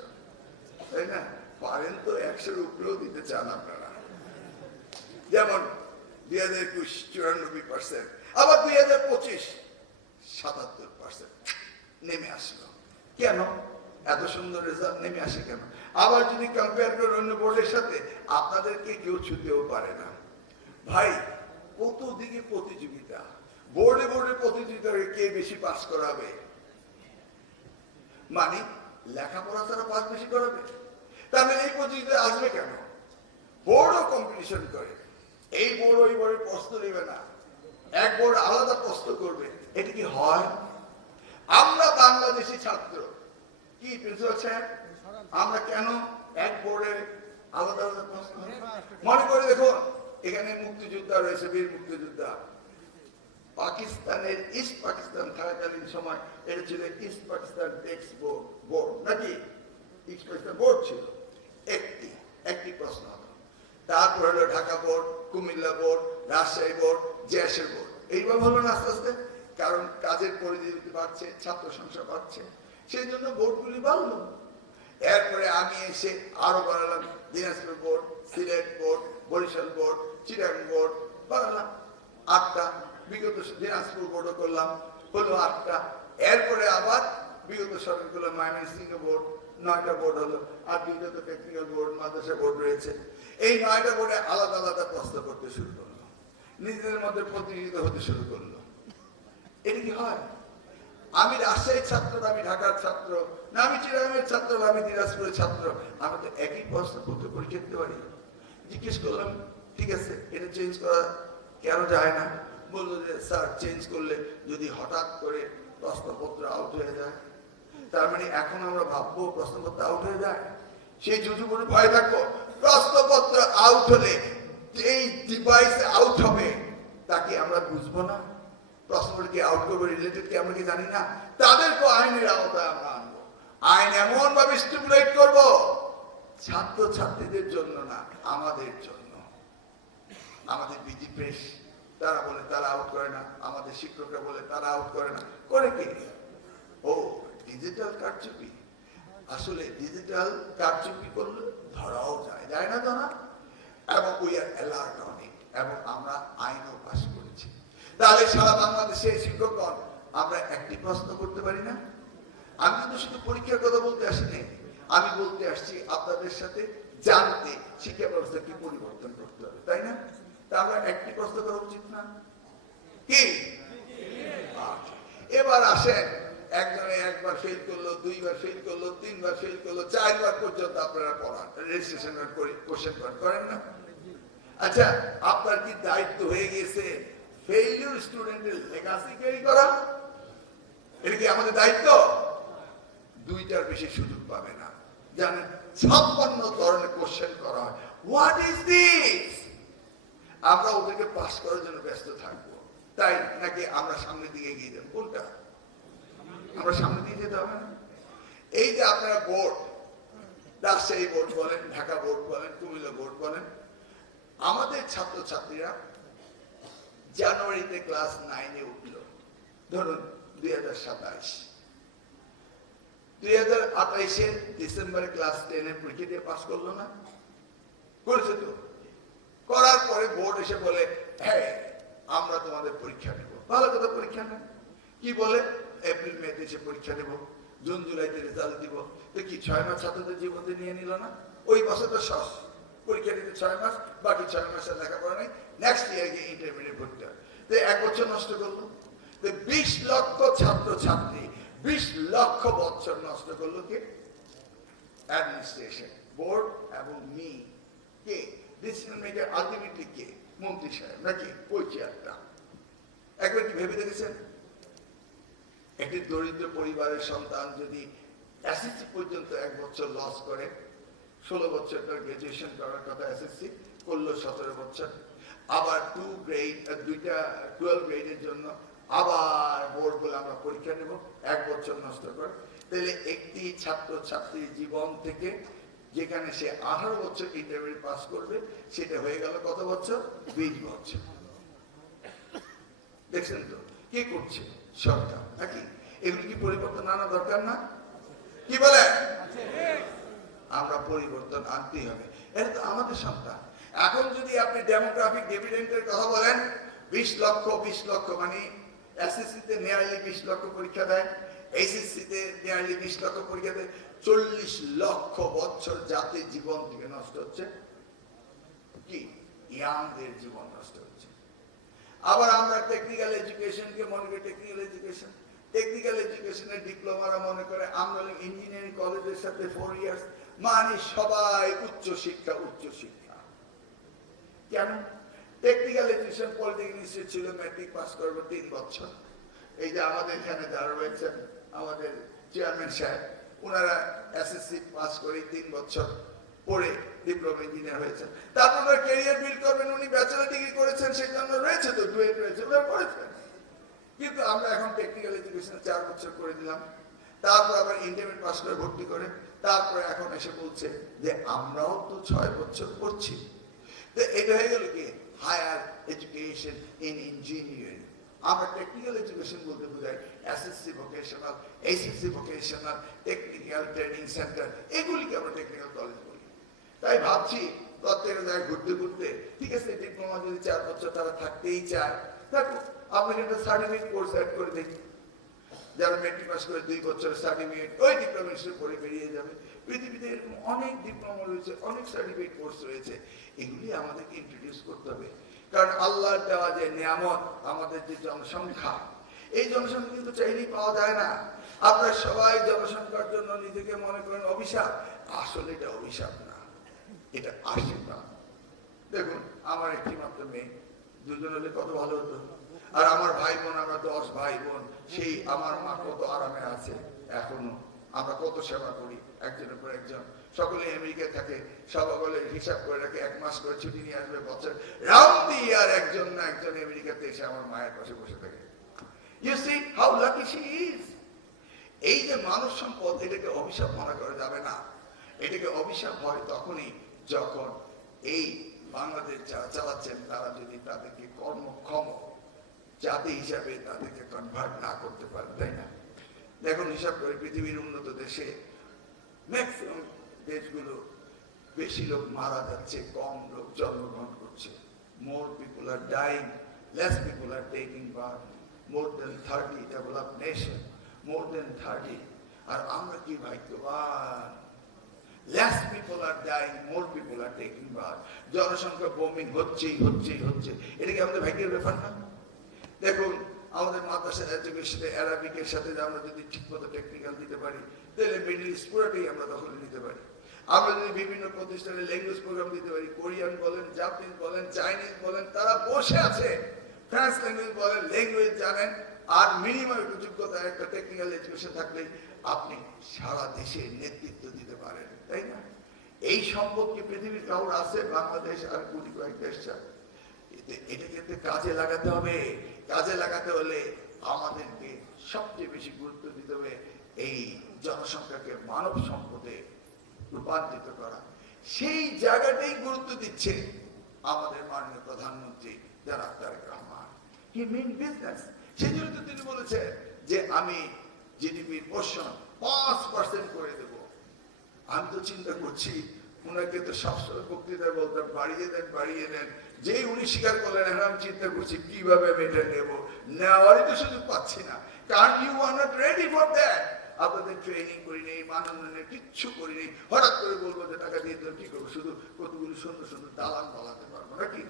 তাই না? পারেন তো 100-এর উপরেও দিতে চান আপনারা। যেমন 2021 94%, আবার 2025 77% নেমে আসলো। কেন এত সুন্দর রেজাল্ট নেমে আসে কেন? আবার যদি কম্পেয়ার করেন অন্য বোর্ডের সাথে, আপনাদেরকে কেউ ছুতেও পারে না। ভাই কত দিকে প্রতিযোগিতা, বোর্ডে প্রতিযোগিতা, কে বেশি পাস করাবে, মানে লেখাপড়া তারা পাস বেশি করাবে, তাহলে এই প্রতিযোগিতা আসবে কেন? বোর্ডও কম্পিটিশন করে, এই বোর্ড ওই বোর্ডের প্রশ্ন নেবে না, এক বোর্ড আলাদা প্রশ্ন করবে, এটা কি হয়? আমরা বাংলাদেশি ছাত্র কি প্রিন্সিপাল সাহেব, আমরা কেন এক বোর্ডে আলাদা আলাদা প্রশ্ন? মনে করে দেখুন, এখানে মুক্তিযোদ্ধা রয়েছে, বীর মুক্তিযোদ্ধা। পাকিস্তানের ইস্ট পাকিস্তান থাকাকালীন সময় এটা ছিল ইস্ট পাকিস্তান টেক্সট বোর্ড, নাকি ইস্ট পাকিস্তান বোর্ড ছিল, একটি প্রশ্ন হতো। তারপর হলো Dhaka board, Comilla board, Rajshahi board, JSA board. এইভাবে হলো না আস্তে আস্তে, কারণ কাজের পরিধি বাড়ছে, ছাত্র সংখ্যা বাড়ছে, সেই জন্য বোর্ডগুলি বাড়লো। এরপরে আমি এসে আরো বাড়ালাম, Dinajpur board, Sylhet board, Barisal board, Chittagong board বাড়ালাম 8টা। বিগত দিনাজপুর বোর্ডও করলাম, হলো 8টা। এরপরে আবার বিগত সরকার করলাম ময়মনসিংহ বোর্ড, 9টা বোর্ড হলো। আর বিগত টেকনিক্যাল বোর্ড, মাদ্রাসা বোর্ড রয়েছে। এই 9টা বোর্ডে আলাদা আলাদা প্রশ্ন করতে শুরু করলো, নিজেদের মধ্যে প্রতিযোগিতা হতে শুরু করলো। এটা কি হয়? আমি রাজশাহীর ছাত্র, আমি ঢাকার ছাত্র, না আমি চিটাগাংয়ের ছাত্র, আমি দিনাজপুরের ছাত্র, আমরা তো একই প্রশ্ন করতে পরীক্ষা দিতে পারি। জিজ্ঞেস করলাম, ঠিক আছে, এটা চেঞ্জ করা কেন যায় না? বললো যে স্যার, চেঞ্জ করলে যদি হঠাৎ করে প্রশ্নপত্র আউট হয়ে যায়, তার মানে এখন আমরা ভাববো প্রশ্নপত্র আউট হয়ে যায়, সেই যুযুগুলো ভয় থাকবো। প্রশ্নপত্র আউট হলে এই ডিভাইস আউট হবে, তাকে আমরা বুঝবো না, প্রশ্নগুলিকে আউট করবো, রিলেটেড কে আমরা কি জানি না, তাদেরকে আইনের আওতায় আমরা আনবো। আইন এমন ভাবে স্টিপুলেট করবো, ছাত্র ছাত্রীদের জন্য না, আমাদের জন্য। আমাদের বিজি প্রেস তারা বলে তারা আউট করে না, আমাদের শিক্ষকরা বলে তারা আউট করে না, করে কি? ও ডিজিটাল কারচুপি। আসলে ডিজিটাল কারচুপি করলে ধরাও যায় না ধরা, এবং we are alert on it, এবং আমরা আইনও পাস করেছি। তাহলে সারা বাংলাদেশে শিক্ষকগণ আমরা একটি প্রশ্ন করতে পারি না? আমি কিন্তু শুধু পরীক্ষার কথা বলতে আসিনি, আমি বলতে আসছি আপনাদের সাথে জানতে শিক্ষা ব্যবস্থা কি পরিবর্তন করতে হবে, তাই না? তা আমরা একটি প্রশ্ন করা উচিত না কি? এবার আসেন, একজনে একবার ফেল করলো, 2বার ফেল করলো, 3বার ফেল করলো, 4বার পর্যন্ত আপনারা পড়ান, রেজিস্ট্রেশন করে কোশ্চেন করেন না? আচ্ছা, আপনার কি দায়িত্ব হয়ে গেছে ফেইলিউর স্টুডেন্টের লেগাসি ক্যারি করা? এটা কি আমাদের দায়িত্ব? দুইটার বেশি সুযোগ পাবে না। জানেন 56 ধরনের কোশ্চেন করা হয়, হোয়াট ইজ দিস? আমরা ওদেরকে পাস করার জন্য ব্যস্ত থাকবো, তাই নাকি আমরা সামনের দিকে এগিয়ে যাবো? কোনটা? আমরা সামনে দিয়ে যেতে হবে না? এই যে আপনারা বোর্ড, রাজশাহী বোর্ড বলেন, ঢাকা বোর্ড বলেন, কুমিল্লা বোর্ড বলেন, আমাদের ছাত্রছাত্রীরা জানুয়ারিতে ক্লাস 9-এ উঠলো, ধরুন 2027, 2028-এ ডিসেম্বরে ক্লাস 10-এ পরীক্ষা দিয়ে পাস করলো না? করেছে তো। করার পরে বোর্ড এসে বলে, হ্যাঁ আমরা তোমাদের পরীক্ষা নেব। ভালো কথা, পরীক্ষা নেব। কি বলে? এপ্রিল মে এসে পরীক্ষা নেব, জুন জুলাইতে রেজাল্ট দিব। তো কি 6 মাস ছাত্রদের জীবনে নিয়ে নিল না? ওই বছর তো শেষ, পরীক্ষা দিতে 6 মাস, বাকি 6 মাসের লেখাপড়া নেই, নেক্সট ইয়ার গিয়ে ইন্টারমিডিয়েট ভর্তি হয়। তো 1 বছর নষ্ট করলো। তো 20 লক্ষ ছাত্র ছাত্রী, 20 লক্ষ বছর নষ্ট করলো কে? অ্যাডমিনিস্ট্রেশন, বোর্ড এবং মি। কে ডিসিশন মেকার? আলটিমেটলি কে? মন্ত্রী সাহেব নাকি ওই চেয়ারটা? একবার কি ভেবে দেখেছেন? একটি দরিদ্র পরিবারের সন্তান যদি এসএসসি পর্যন্ত 1 বছর লস করে, 16 বছর তার গ্রাজুয়েশন করার কথা, এসএসসি করলো 17 বছর, আবার 2 গ্রেড, 2টা 12 গ্রেডের জন্য আবার বোর্ড বলে আমরা পরীক্ষা নেব, 1 বছর নষ্ট করে। তাহলে একটি ছাত্র ছাত্রীর জীবন থেকে যেখানে সে 18 বছর ইন্টারমিডিয়েট পাস করবে, সেটা হয়ে গেল কত বছর? 20 বছর। দেখছেন তো কি করছে সরকার নাকি? এগুলি কি পরিবর্তন আনা দরকার না? কি বলে? আমরা পরিবর্তন আনতেই হবে, এটা তো আমাদের সন্তান। এখন যদি আপনি ডেমোগ্রাফিক ডিভিডেন্ডের কথা বলেন, 20 লক্ষ মানে এসএসসিতে নিয়ারলি 20 লক্ষ পরীক্ষা দেয়, এইচএসসিতে নিয়ারলি 20 লক্ষ পরীক্ষা দেয়, 40 লক্ষ বছর জাতির জীবন থেকে নষ্ট হচ্ছে। কি ইয়াংদের জীবন নষ্ট হচ্ছে। আবার আমরা টেকনিক্যাল এডুকেশনকে মনে করি টেকনিক্যাল এডুকেশনের ডিপ্লোমারা মনে করে আমরা ইঞ্জিনিয়ারিং কলেজের সাথে 4 ইয়ার্স, মানে সবাই উচ্চ শিক্ষা। কেন? টেকনিক্যাল এডুকেশন পলিটেকনিক ইনস্টিটিউট ছিল, ম্যাট্রিক পাস করবো 3 বছর। এই যে আমাদের এখানে যারা রয়েছেন, আমাদের চেয়ারম্যান সাহেব, ওনারা এসএসসি পাস করে 3 বছর পড়ে ডিপ্লোমা ইঞ্জিনিয়ার হয়েছেন। তারপর ক্যারিয়ার বিল্ড করবেন, উনি ব্যাচেলর ডিগ্রি করেছেন, সেই জন্য রয়েছে তো ডুয়েট রয়েছে, ওনারা করেছেন। কিন্তু আমরা এখন টেকনিক্যাল এডুকেশন 4 বছর করে দিলাম, তারপর আবার ইন্টারমিডিয়েট পাস করে ভর্তি করে, তারপরে এখন এসে বলছে যে আমরাও তো 6 বছর পড়ছি। তো এটা হয়ে গেল কি হায়ার এডুকেশন ইন ইঞ্জিনিয়ারিং। আমরা টেকনিক্যাল এডুকেশন বলতে বোঝাই SSC vocational, HSC vocational, technical training centre, এগুলিকে আমরা টেকনিক্যাল কলেজ বলি। তাই ভাবছি প্রত্যেক জায়গায় ঘুরতে ঘুরতে, ঠিক আছে ডিপ্লোমা যদি 4 বছর তারা থাকতেই চায়, দেখো আপনাকে একটা সার্টিফিকেট কোর্স অ্যাড করে দেখি, যারা মেট্রিক পাস করে 2 বছরের সার্টিফিকেট, ওই ডিপ্লোমা পড়ে বেরিয়ে যাবে। পৃথিবীতে এরকম অনেক ডিপ্লোমা রয়েছে, অনেক সার্টিফিকেট কোর্স রয়েছে, এগুলি আমাদেরকে ইন্ট্রোডিউস করতে হবে। কারণ আল্লাহর দেওয়া যে নিয়ামত, আমাদের যে জনসংখ্যা, এই জনসংখ্যা কিন্তু চাইলেই পাওয়া যায় না। আপনারা সবাই জনসংখ্যার জন্য নিজেকে মনে করেন অভিশাপ, আসলে এটা অভিশাপ না, এটা আশীর্বাদ। দেখুন আমার একটি মাত্র মেয়ে, 2জন হলে কত ভালো হতো। আর আমার ভাই বোন, আমরা 10 ভাই বোন, সেই আমার মা কত আরামে আছে এখনো, আমরা কত সেবা করি একজনের পর একজন। সকলে আমেরিকায় থাকে, সকলে হিসাব করে রাখে 1 মাস করে ছুটি নিয়ে আসবে বছর রাউন্ড দি ইয়ার, একজন না একজন আমেরিকাতে এসে আমার মায়ের পাশে বসে থাকে। You see how lucky she is. এই যে মানব সম্পদ, এটাকে অভিশাপ মনে করা যাবে না। এটাকে অভিশাপ হয় তখনই যখন এই বাংলাদেশ যারা চালাচ্ছেন তারা যদি তাদেরকে কর্মক্ষম জাতি হিসাবে তাদেরকে কনভার্ট না করতে পারে, তাই না? দেখুন হিসাব করে পৃথিবীর উন্নত দেশে ম্যাক্সিমাম দেশগুলো বেশি লোক মারা যাচ্ছে, কম লোক জন্মগ্রহণ করছে। More people are dying, less people are taking birth. More than 30 developed nation, more than 30. আর আমরা কি ভাগ্যবান, less people are dying, more people are taking birth. জনসংখ্যা বোমিং হচ্ছে। এটা কি আমাদের ভাগ্যের ব্যাপার না? দেখুন আমাদের মাদ্রাসা এডুকেশনে অ্যারাবিকের সাথে আমরা যদি ঠিকমতো টেকনিক্যাল দিতে পারি, তাহলে মিডল ইস্ট পুরোটাই আমরা দখলে নিতে পারি। আমরা যদি বিভিন্ন প্রতিষ্ঠানে ল্যাঙ্গুয়েজ প্রোগ্রাম দিতে পারি, কোরিয়ান বলেন, জাপানিজ বলেন, চাইনিজ বলেন, তারা বসে আছে। ফ্রেঞ্চ ল্যাঙ্গুয়েজ বলেন, ল্যাঙ্গুয়েজ জানেন, আর মিনিমাম একটু যোগ্যতা, একটা টেকনিক্যাল এডুকেশন থাকলে আপনি সারা দেশে নেতৃত্ব দিতে পারেন, তাই না? এই সম্পদ কি পৃথিবীর কাউর আছে? বাংলাদেশ আর কোটি কয়েক দেশ চায়। এটা কিন্তু কাজে লাগাতে হবে। কাজে লাগাতে হলে আমাদেরকে সবচেয়ে বেশি গুরুত্ব দিতে হবে এই জনসংখ্যাকে মানব সম্পদে রূপান্তরিত করা। সেই জায়গাটাই গুরুত্ব দিচ্ছে আমাদের মাননীয় প্রধানমন্ত্রী জনাব তারেক রহমান। হি মিন বিজনেস। সেই জন্য তো তিনি বলেছেন যে আমি জিডিপির পোর্শন 5% করে দেব। আমি তো চিন্তা করছি, উনাকে তো সবসময় বক্তৃতায় বলতাম বাড়িয়ে দেন বাড়িয়ে দেন, যেই উনি স্বীকার করলেন এখন আমি চিন্তা করছি কিভাবে আমি এটা নেব। নেওয়ারই তো সুযোগ পাচ্ছি না, কারণ you are not ready for that. আপনাদের ট্রেনিং করিনি, মাননের কিচ্ছু করিনি, হঠাৎ করে বলবো যে টাকা দিয়ে দেন, কি করবো? শুধু কতগুলো সুন্দর সুন্দর দালান বানাতে পারবো নাকি?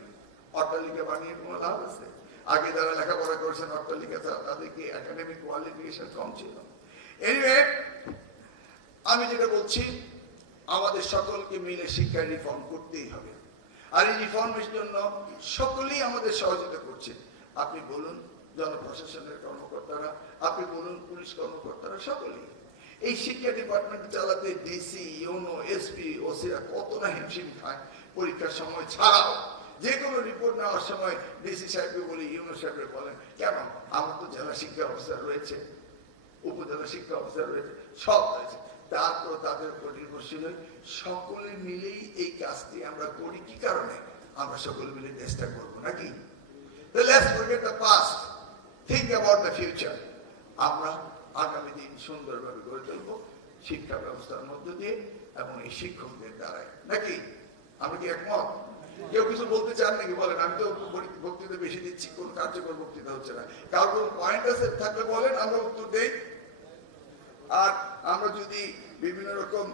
অট্টালিকা বানিয়ে কোনো লাভ আছে? আগে যারা লেখাপড়া করেছেন অট্টালিকা, তাদেরকে একাডেমিক কোয়ালিফিকেশন কম ছিল। এনিওয়ে, আমি যেটা বলছি, আমাদের সকলকে মিলে শিক্ষায় রিফর্ম করতেই হবে। আর এই রিফর্মের জন্য সকলেই আমাদের সহযোগিতা করছে। আপনি বলুন জনপ্রশাসনের কর্মকর্তারা, আপনি বলুন পুলিশ কর্মকর্তারা, সকলেই। এই শিক্ষা ডিপার্টমেন্ট চালাতে ডিসি, ইউনো, এসপি, ওসিরা কত না হিমশিম খায় পরীক্ষার সময় ছাড়াও। যে কোনো রিপোর্ট নেওয়ার সময় ডিসি সাহেবকে বলি, ইউনো সাহেবকে বলেন, কেন? আমার তো জেলা শিক্ষা অফিসার রয়েছে, উপজেলা শিক্ষা অফিসার রয়েছে, সব রয়েছে। তারপর তাদের উপর নির্ভরশীল সকলে মিলেই এই কাজটি আমরা করি। কি কারণে? আমরা সকলে মিলে চেষ্টা করবো নাকি? Let's forget the past, think about the future. আমরা আগামী দিন সুন্দরভাবে গড়ে তুলবো শিক্ষা ব্যবস্থার মধ্য দিয়ে এবং এই শিক্ষকদের দ্বারাই, নাকি? আমরা কি একমত? কেউ কিছু বলতে চান নাকি? বলেন। আমি তো বক্তৃতা বেশি দিচ্ছি, কোন কার্যকর বক্তৃতা হচ্ছে না। কারো কোনো পয়েন্ট আছে থাকলে বলেন, আমরা উত্তর দেই। আর আমরা যদি বিভিন্ন রকম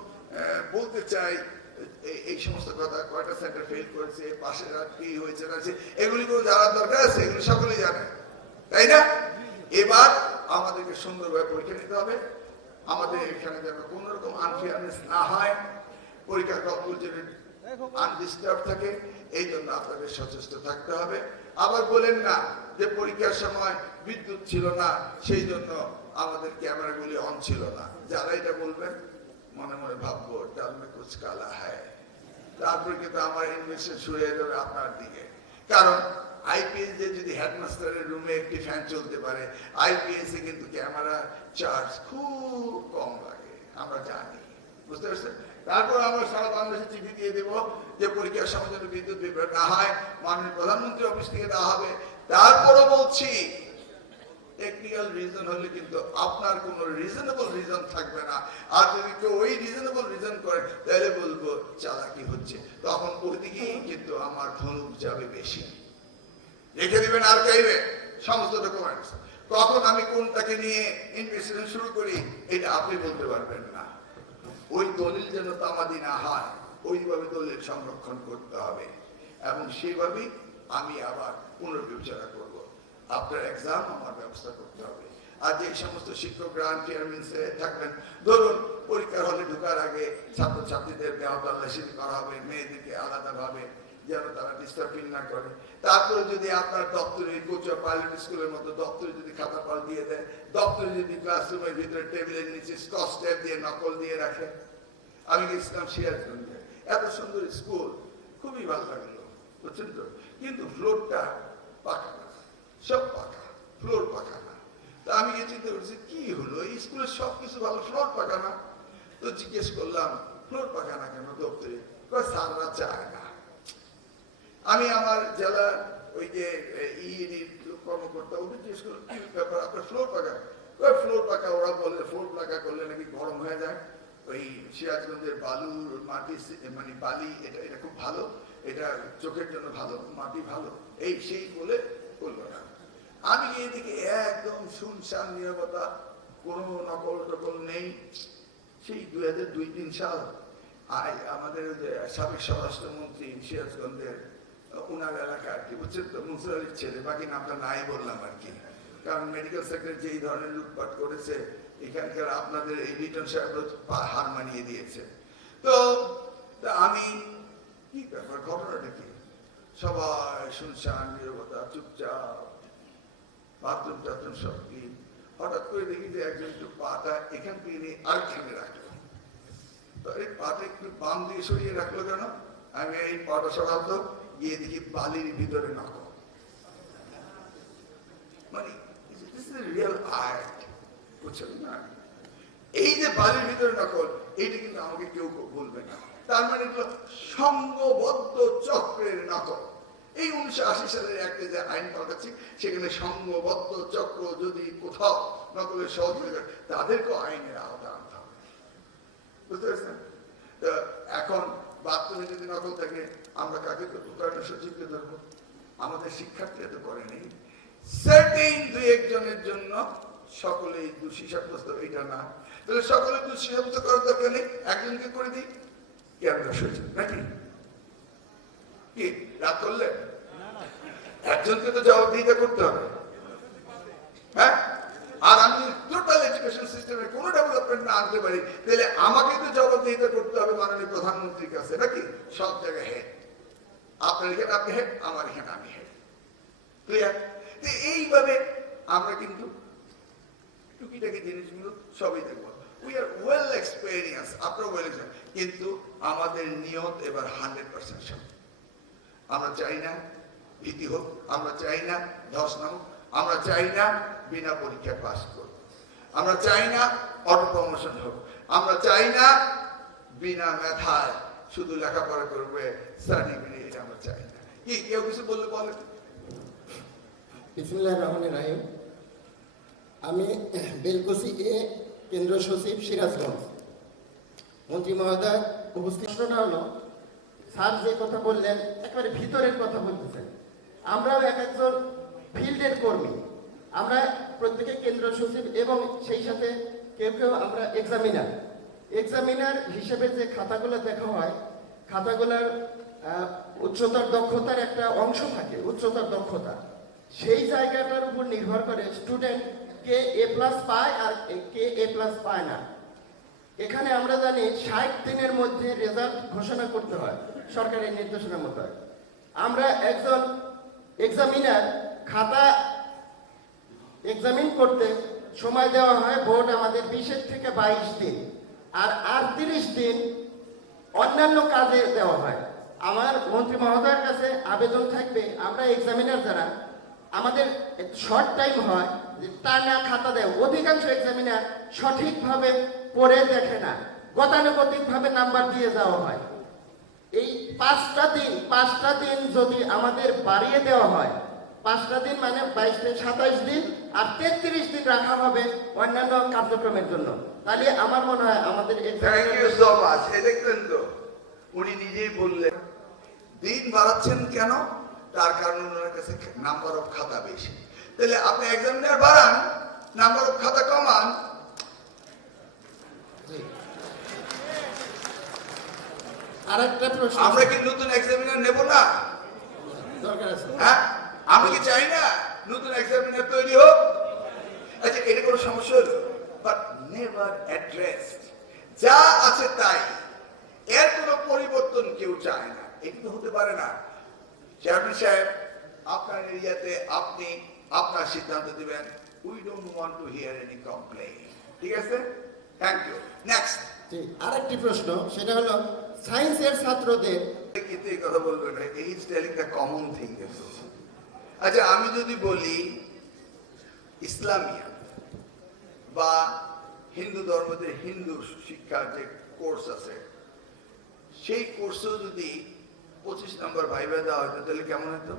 বলতে চাই এই সমস্ত কথা, কয়টা সেন্টার ফেল করেছে, পাশে কি হয়েছে না, এগুলি কোনো জানার দরকার আছে? এগুলি সকলেই জানে, তাই না? এবার আমাদেরকে সুন্দরভাবে পরীক্ষা নিতে হবে। আমাদের এখানে যেন কোন রকম আনফেয়ারনেস না হয়, পরীক্ষার ফলাফল যেন আনডিস্টার্ব থাকে, এই জন্য আপনাদের সচেষ্ট থাকতে হবে। আবার বলেন না যে পরীক্ষার সময় বিদ্যুৎ ছিল না, সেই জন্য আমাদের ক্যামেরাগুলি অন ছিল না। যারা এটা বলবেন মনে মনে ভাববো ডাল মে কুছ কালা হ্যায়। তারপর কিন্তু আমার ইনভেস্টমেন্ট শুরু হয়ে যাবে আপনার দিকে। কারণ আইপিএস যে যদি হেডমাস্টারের রুমে একটি ফ্যান চলতে পারে, আইপিএস এ কিন্তু ক্যামেরা চার্জ খুব কম লাগে, আমরা জানি, বুঝতে পারছেন? তারপর আমরা সারা বাংলাদেশে চিঠি দিয়ে দেবো যে পরীক্ষার সময় যেন বিদ্যুৎ বিভ্রাট না হয়, মাননীয় প্রধানমন্ত্রী অফিস থেকে দেওয়া হবে। তারপরও বলছি, টেকনিক্যাল রিজন হলে কিন্তু আপনার কোন রিজনেবল রিজন থাকবে না। আর যদি কেউ ওই রিজনেবল রিজন করে, তাহলে বলবো চালাকি হচ্ছে। তখন ওইদিকেই কিন্তু আমার ধনুক যাবে বেশি। রেখে দিবেন আর্কাইভে সমস্ত ডকুমেন্টস। কখন আমি কোনটাকে নিয়ে ইনভেস্টিগেশন শুরু করি, এটা আপনি বলতে পারবেন না। ওই দলিল যেন তামাদি না হয়, ওইভাবে দলিল সংরক্ষণ করতে হবে এবং সেইভাবেই আমি আবার পুনর্বিবেচনা করব। আপনার এক্সাম আমার ব্যবস্থা করতে হবে। আর যে সমস্ত শিক্ষকরা চেয়ারম্যান থাকবেন, ধরুন পরীক্ষার হলে ঢোকার আগে ছাত্রছাত্রীদের দেওয়া তল্লাশি করা হবে, মেয়েদেরকে আলাদাভাবে, যেন তারা ডিস্টার্ব ফিল না করে। তারপরে যদি আপনার দপ্তরে কোচা পাইলট স্কুলের মতো দপ্তরে যদি খাতা পাল দিয়ে দেয়, দপ্তরে যদি ক্লাসরুমের ভিতরে টেবিলের নিচে স্কচ টেপ দিয়ে নকল দিয়ে রাখে। আমি গেছিলাম সিরাজগঞ্জে, এত সুন্দর স্কুল, খুবই ভালো লাগলো, বুঝছেন তো? কিন্তু ফ্লোরটা পাকা না, সব পাকা, ফ্লোর পাকা না। তা আমি গিয়ে চিন্তা করছি কি হলো, এই স্কুলের সবকিছু ভালো, ফ্লোর পাকা না। তো জিজ্ঞেস করলাম ফ্লোর পাকা না কেন দপ্তরে? স্যাররা চায় না। আমি আমার জেলা ওই যে ইডি কর্মকর্তা, ওদের জিজ্ঞেস করলাম কি ব্যাপার, আপনার ফ্লোর পাকা? ফ্লোর পাকা, ওরা বলে ফ্লোর পাকা করলে নাকি গরম হয়ে যায়। ওই সিরাজগঞ্জের বালুর মাটি, মানে বালি, এটা খুব ভালো, এটা চোখের জন্য ভালো, মাটি ভালো, এই সেই বলে করলো না। আমি এদিকে একদম শুনশান নীরবতা, কোনো নকল টকল নেই। সেই 2002-03 সাল আমাদের সাবেক স্বরাষ্ট্রমন্ত্রী সিরাজগঞ্জের উনার এলাকা আর কি, বুঝছেন তো, মনসুর আলীর ছেলে, বাকি নামটা নাই বললাম আর কি, কারণ মেডিকেল সেক্টর যেই ধরনের লুটপাট করেছে এখানকার আপনাদের এই লিটন সাহেব হার মানিয়ে দিয়েছে। তো আমি কি ব্যাপার, ঘটনাটা কি? সবাই শুনশান নীরবতা, চুপচাপ। বাথরুম টাথরুম সব ক্লিন। হঠাৎ করে দেখি যে একজন একটু পাটা এখান থেকে নিয়ে আরেকখানে রাখলো। তো এই পাটা একটু বাম দিয়ে সরিয়ে রাখলো কেন? আমি এই পাটা সরাতো, গিয়ে দেখি বালির ভিতরে নকল। মানে রিয়েল আর্ট, বুঝছেন না? এই যে বালির ভিতরে নকল, এইটা কিন্তু আমাকে কেউ বলবে না। তার মানে সংঘবদ্ধ চক্রের নকল। এই 1980 সালের একটা যে আইন পাঠাচ্ছি, সেখানে সংঘবদ্ধ চক্র যদি কোথাও নকলের সহযোগিতা, তাদেরকেও আইনের আওতা আনতে হবে, বুঝতে পারছেন? এখন বাথরুমে যদি নকল থাকে, আমরা কাকে প্রতারণা সচিবকে ধরবো? আমাদের শিক্ষার্থীরা তো করেনি। সার্টেন দুই একজনের জন্য সকলেই দোষী সাব্যস্ত, এটা না। তাহলে সকলে দোষী সাব্যস্ত করার দরকার নেই, একজনকে করে দিই, কেন্দ্র সচিব নাকি? কি রাগ করলে? একজনকে তো জবাবদিহিতা করতে হবে, হ্যাঁ? আর আমি টোটাল এডুকেশন সিস্টেমে কোনো ডেভেলপমেন্ট না আনতে পারি, তাহলে আমাকে তো জবাবদিহিতা করতে হবে মাননীয় প্রধানমন্ত্রীর কাছে, নাকি? সব জায়গায় হেড, আপনার এখানে আপনি হেড, আমার এখানে আমি হেড, ক্লিয়ার? এইভাবে আমরা কিন্তু টুকিটাকি জিনিসগুলো সবই দেখবো। উই আর ওয়েল এক্সপেরিয়েন্স, আপনার ওয়েল এক্সপেরিয়েন্স, কিন্তু আমাদের নিয়ত এবার 100% সব। আমরা চাই না ভীতি হোক, আমরা চাই না ধর্ষণ হোক, আমরা চাই না বিনা পরীক্ষায় পাস করব, আমরা চাই না অটো প্রমোশন হোক, আমরা চাই না বিনা মেধায় শুধু লেখাপড়া করবে সার্টিফিকেট, আমরা চাই না। কি কেউ কিছু বললে বলেন? বিসমিল্লাহির রহমানির রহিম। আমি বেলকুচি এ কেন্দ্র সচিব, সিরাজগঞ্জ। মন্ত্রী মহোদয় উপস্থিত। প্রশ্নটা হলো, স্যার যে কথা বললেন একেবারে ভিতরের কথা বলতেছেন। আমরাও এক একজন ফিল্ডের কর্মী, আমরা প্রত্যেকে কেন্দ্র সচিব এবং সেই সাথে কেউ কেউ আমরা এক্সামিনার হিসেবে যে খাতাগুলো দেখা হয়, খাতাগুলোর উচ্চতর দক্ষতার একটা অংশ থাকে, উচ্চতর দক্ষতা। সেই জায়গাটার উপর নির্ভর করে স্টুডেন্ট কে A+ পায় আর কে A+ পায় না। এখানে আমরা জানি 60 দিনের মধ্যে রেজাল্ট ঘোষণা করতে হয় সরকারের নির্দেশনা মতো। আমরা একজন এক্সামিনার খাতা এক্সামিন করতে সময় দেওয়া হয় বোর্ড আমাদের 20 থেকে 22 দিন, আর 30 দিন অন্যান্য কাজে দেওয়া হয়। আমার মন্ত্রী মহোদয়ের কাছে আবেদন থাকবে, আমরা এক্সামিনার যারা আমাদের শর্ট টাইম হয় যে টানা খাতা দেয়, অধিকাংশ এক্সামিনার সঠিকভাবে পড়ে দেখে না, গতানুগতিকভাবে নাম্বার দিয়ে যাওয়া হয়। এই 5টা দিন যদি আমাদের বাড়িয়ে দেওয়া হয়, 5টা দিন মানে 22 থেকে 27 দিন, আর 33 দিন রাখা হবে অন্যান্য কার্যক্রমের জন্য, তাহলে আমার মনে হয় আমাদের থ্যাংক ইউ সো মাচ। এই দেখলেন তো, উনি নিজেই বললেন দিন বাড়াচ্ছেন কেন? তার কারণ ওনার কাছে নাম্বার অফ খাতা বেশি। তাহলে আপনি এক্সামিনার বাড়ান, নাম্বার অফ খাতা কমান। আরেকটা প্রশ্ন, আমরা কি নতুন এক্সামিনার নেব না? দরকার আছে, হ্যাঁ, আমি কি চাই না নতুন এক্সামিনার তৈরি হোক? আচ্ছা, এটা কোনো সমস্যা হলো? বাট নেভার অ্যাড্রেসড, যা আছে তাই, এর কোনো পরিবর্তন কেউ চায় না। এটা তো হতে পারে না। চেয়ারম্যান সাহেব, আপনার এরিয়াতে আপনি আপনার সিদ্ধান্ত দিবেন। We don't want to hear any complain, ঠিক আছে? Thank you. নেক্সট। আরেকটি প্রশ্ন, সেটা হলো সায়েন্সের ছাত্রদের কিন্তু এই কথা বলবেন না, এই is telling the common thing. আচ্ছা, আমি যদি বলি ইসলামিয়া বা হিন্দু ধর্মতে হিন্দু শিক্ষার যে কোর্স আছে, সেই কোর্সেও যদি 25 নম্বর ভাইবা দেওয়া হতো, তাহলে কেমন হতো?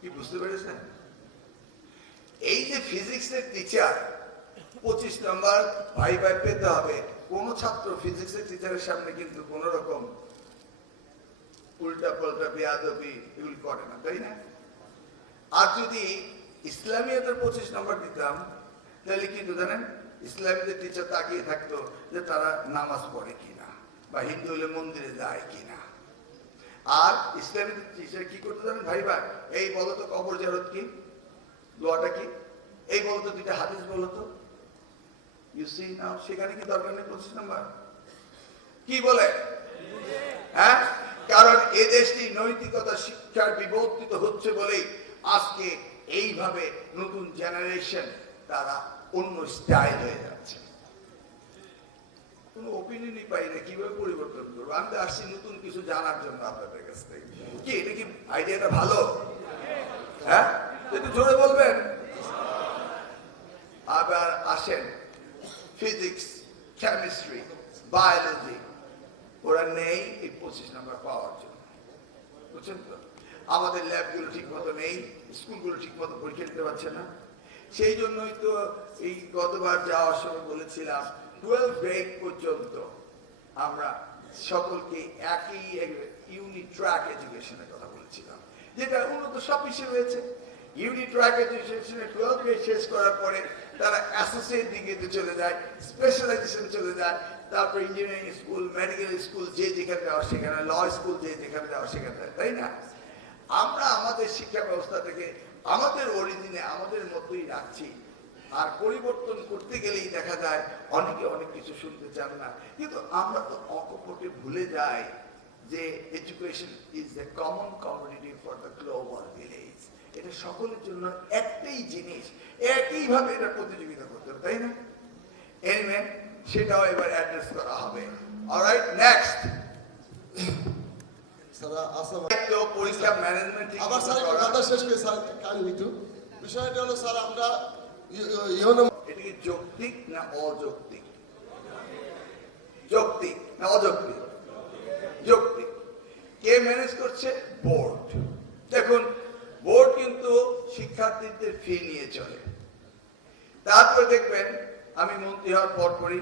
কি বুঝতে পেরেছেন? এই যে ফিজিক্সের টিচার 25 নম্বর ভাইবা পেতে হবে, কোন ছাত্র ফিজিক্সের টিচারের সামনে কিন্তু কোন রকম উল্টা পাল্টা বেয়াদবি এগুলি করে না, তাই না? আর যদি ইসলামিয়াতের 25 নম্বর দিতাম, তাহলে কিন্তু জানেন ইসলামীদের টিচার তাকিয়ে থাকতো যে তারা নামাজ পড়ে কিনা বা হিন্দু হলে মন্দিরে যায় কিনা। আর ইসলামী টিচার কি করতে জানেন ভাই ভাই? এই বলতো কবর জিয়ারত কি, দোয়াটা কি, এই বলতো দুইটা হাদিস বলতো। ইউ সি নাও, সেখানে কি দরকার নেই 25 নম্বর? কি বলে? হ্যাঁ, কারণ এ দেশটি নৈতিকতা শিক্ষার বিবর্তিত হচ্ছে বলেই আজকে এইভাবে নতুন জেনারেশন তারা অন্য স্টাইল হয়ে যাচ্ছে। কোনো ওপিনিয়নই পাই না, কিভাবে পরিবর্তন করবো? আমি তো আসছি নতুন কিছু জানার জন্য আপনাদের কাছ থেকে। কি এটা কি আইডিয়াটা ভালো? হ্যাঁ, একটু জোরে বলবেন। আবার আসেন ফিজিক্স, কেমিস্ট্রি, বায়োলজি, ওরা নেই এই 25 নম্বর পাওয়ার জন্য, বুঝছেন তো? আমাদের ল্যাবগুলো ঠিক মতো নেই, স্কুলগুলো ঠিক মতো পরীক্ষা দিতে পারছে না। সেই জন্যই তো এই গতবার যাওয়ার সময় বলেছিলাম 12 গ্রেড পর্যন্ত আমরা সকলকে একই ইউনিট ট্র্যাক এডুকেশনের কথা বলেছিলাম, যেটা উন্নত সব বিষয় রয়েছে। ইউনিট ট্র্যাক এডুকেশনে 12 গ্রেড শেষ করার পরে তারা অ্যাসোসিয়েট ডিগ্রিতে চলে যায়, স্পেশালাইজেশন চলে যায়, তারপর ইঞ্জিনিয়ারিং স্কুল, মেডিকেল স্কুল যে যেখানে যাওয়া সেখানে, ল স্কুল যে যেখানে যাওয়া সেখানে, তাই না? আমরা আমাদের শিক্ষা ব্যবস্থাটাকে আমাদের অরিজিনে আমাদের মতোই রাখছি, আর পরিবর্তন করতে গেলেই দেখা যায় অনেকে অনেক কিছু শুনতে চান না। কিন্তু আমরা তো অকপটে ভুলে যাই যে education is the common commodity for the global village. এটা সকলের জন্য একটাই জিনিস, একইভাবে এটা প্রতিযোগিতা করতে হবে, তাই না? এনিওয়ে, সেটাও এবার অ্যাড্রেস করা হবে। Alright, next. পরীক্ষা ম্যানেজমেন্ট আবার স্যার কথা শেষ করে স্যার একটু বিষয়টা হলো স্যার আমরা এটা কি যৌক্তিক না অযৌক্তিক? যৌক্তিক না অযৌক্তিক? যৌক্তিক। কে ম্যানেজ করছে? বোর্ড। দেখুন, বোর্ড কিন্তু শিক্ষার্থীদের ফি নিয়ে চলে। তারপরে দেখবেন আমি মন্ত্রী হওয়ার পরপরই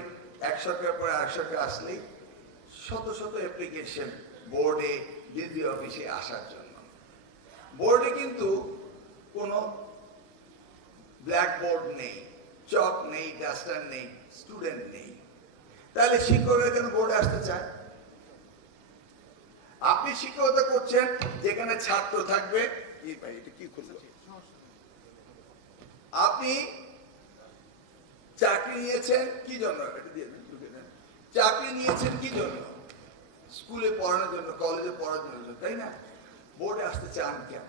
1 সরকার পরে 1 সরকার আসলেই শত শত অ্যাপ্লিকেশন বোর্ডে, ডিডি অফিসে আসার জন্য। বোর্ডে কিন্তু কোনো ব্ল্যাকবোর্ড নেই, চক নেই, ডাস্টার নেই, স্টুডেন্ট নেই। তাহলে শিক্ষকরা কেন বোর্ডে আসতে চায়? আপনি শিক্ষকতা করছেন যেখানে ছাত্র থাকবে। আপনি চাকরি নিয়েছেন কি জন্য? চাকরি নিয়েছেন কি জন্য? স্কুলে পড়ানোর জন্য, কলেজে পড়ার জন্য, তাই না? বোর্ডে আসতে চান কেন?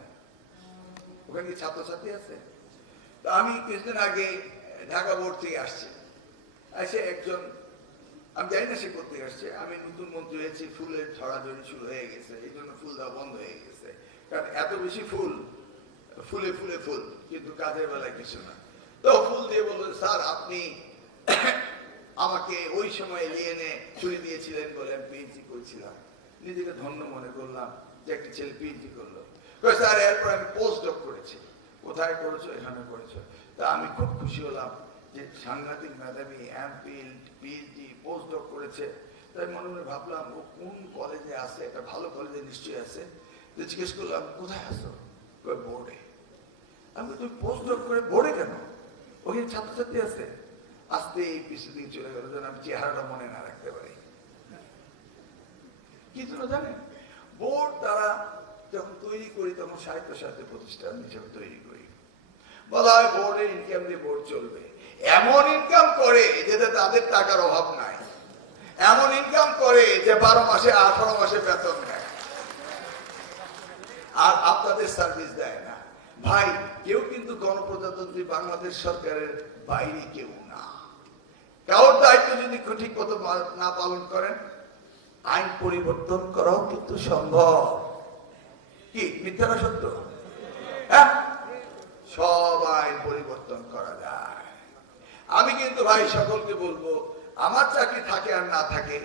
ওখানে কি ছাত্রছাত্রী আছে? তো আমি কিছুদিন আগে ঢাকা বোর্ড থেকে আসছি, এসে একজন, আমি জানি না সে করতে আসছে, আমি নতুন মন্ত্রী হয়েছি, ফুলের ছড়াছড়ি শুরু হয়ে গেছে, এই জন্য ফুল দেওয়া বন্ধ হয়ে গেছে, কারণ এত বেশি ফুল, ফুলে ফুলে ফুল, কিন্তু কাজের বেলায় কিছু না। তো ফুল দিয়ে বললো, স্যার আপনি আমাকে ওই সময় নিয়ে এনে ছুরি দিয়েছিলেন বলে আমি পিএইচডি করেছিলাম। নিজেকে ধন্য মনে করলাম যে একটা ছেলে পিএইচডি করলো। স্যার এরপর আমি পোস্ট ডক করেছি। কোথায় করেছো? এখানে করেছো। তা আমি খুব খুশি হলাম যে সাংঘাতিক মেধাবী, এমফিল, পিএইচডি, পোস্ট ডক করেছে। তাই মনে মনে ভাবলাম ও কোন কলেজে আছে, একটা ভালো কলেজে নিশ্চয়ই আছে। তো জিজ্ঞেস করলাম কোথায় আসো? বোর্ডে। আমি তুমি পোস্ট ডক করে বোর্ডে কেন? ওখানে ছাত্রছাত্রী আছে। আস্তে এই পিছনে দিকে চলে গেল, যেন আমি চেহারাটা মনে না রাখতে পারি। কি জন্য জানেন? বোর্ড তারা যখন তৈরি করি তখন সাহিত্য প্রতিষ্ঠান হিসেবে তৈরি করি। বলা হয় বোর্ডের ইনকাম দিয়ে বোর্ড চলবে। এমন ইনকাম করে যেটা তাদের টাকার অভাব নাই, এমন ইনকাম করে যে 12 মাসে 18 মাসে বেতন নেয়, আর আপনাদের সার্ভিস দেয় না। ভাই, কেউ কিন্তু গণপ্রজাতন্ত্রী বাংলাদেশ সরকারের বাইরে কেউ না। কারোর দায়িত্ব যদি ঠিক মতো না পালন করেন, আইন পরিবর্তন করাও কিন্তু সম্ভব। কি মিথ্যা না সত্য? হ্যাঁ, সব আইন পরিবর্তন করা যায়। আমি কিন্তু ভাই সকলকে বলবো, আমার চাকরি থাকে আর না থাকে,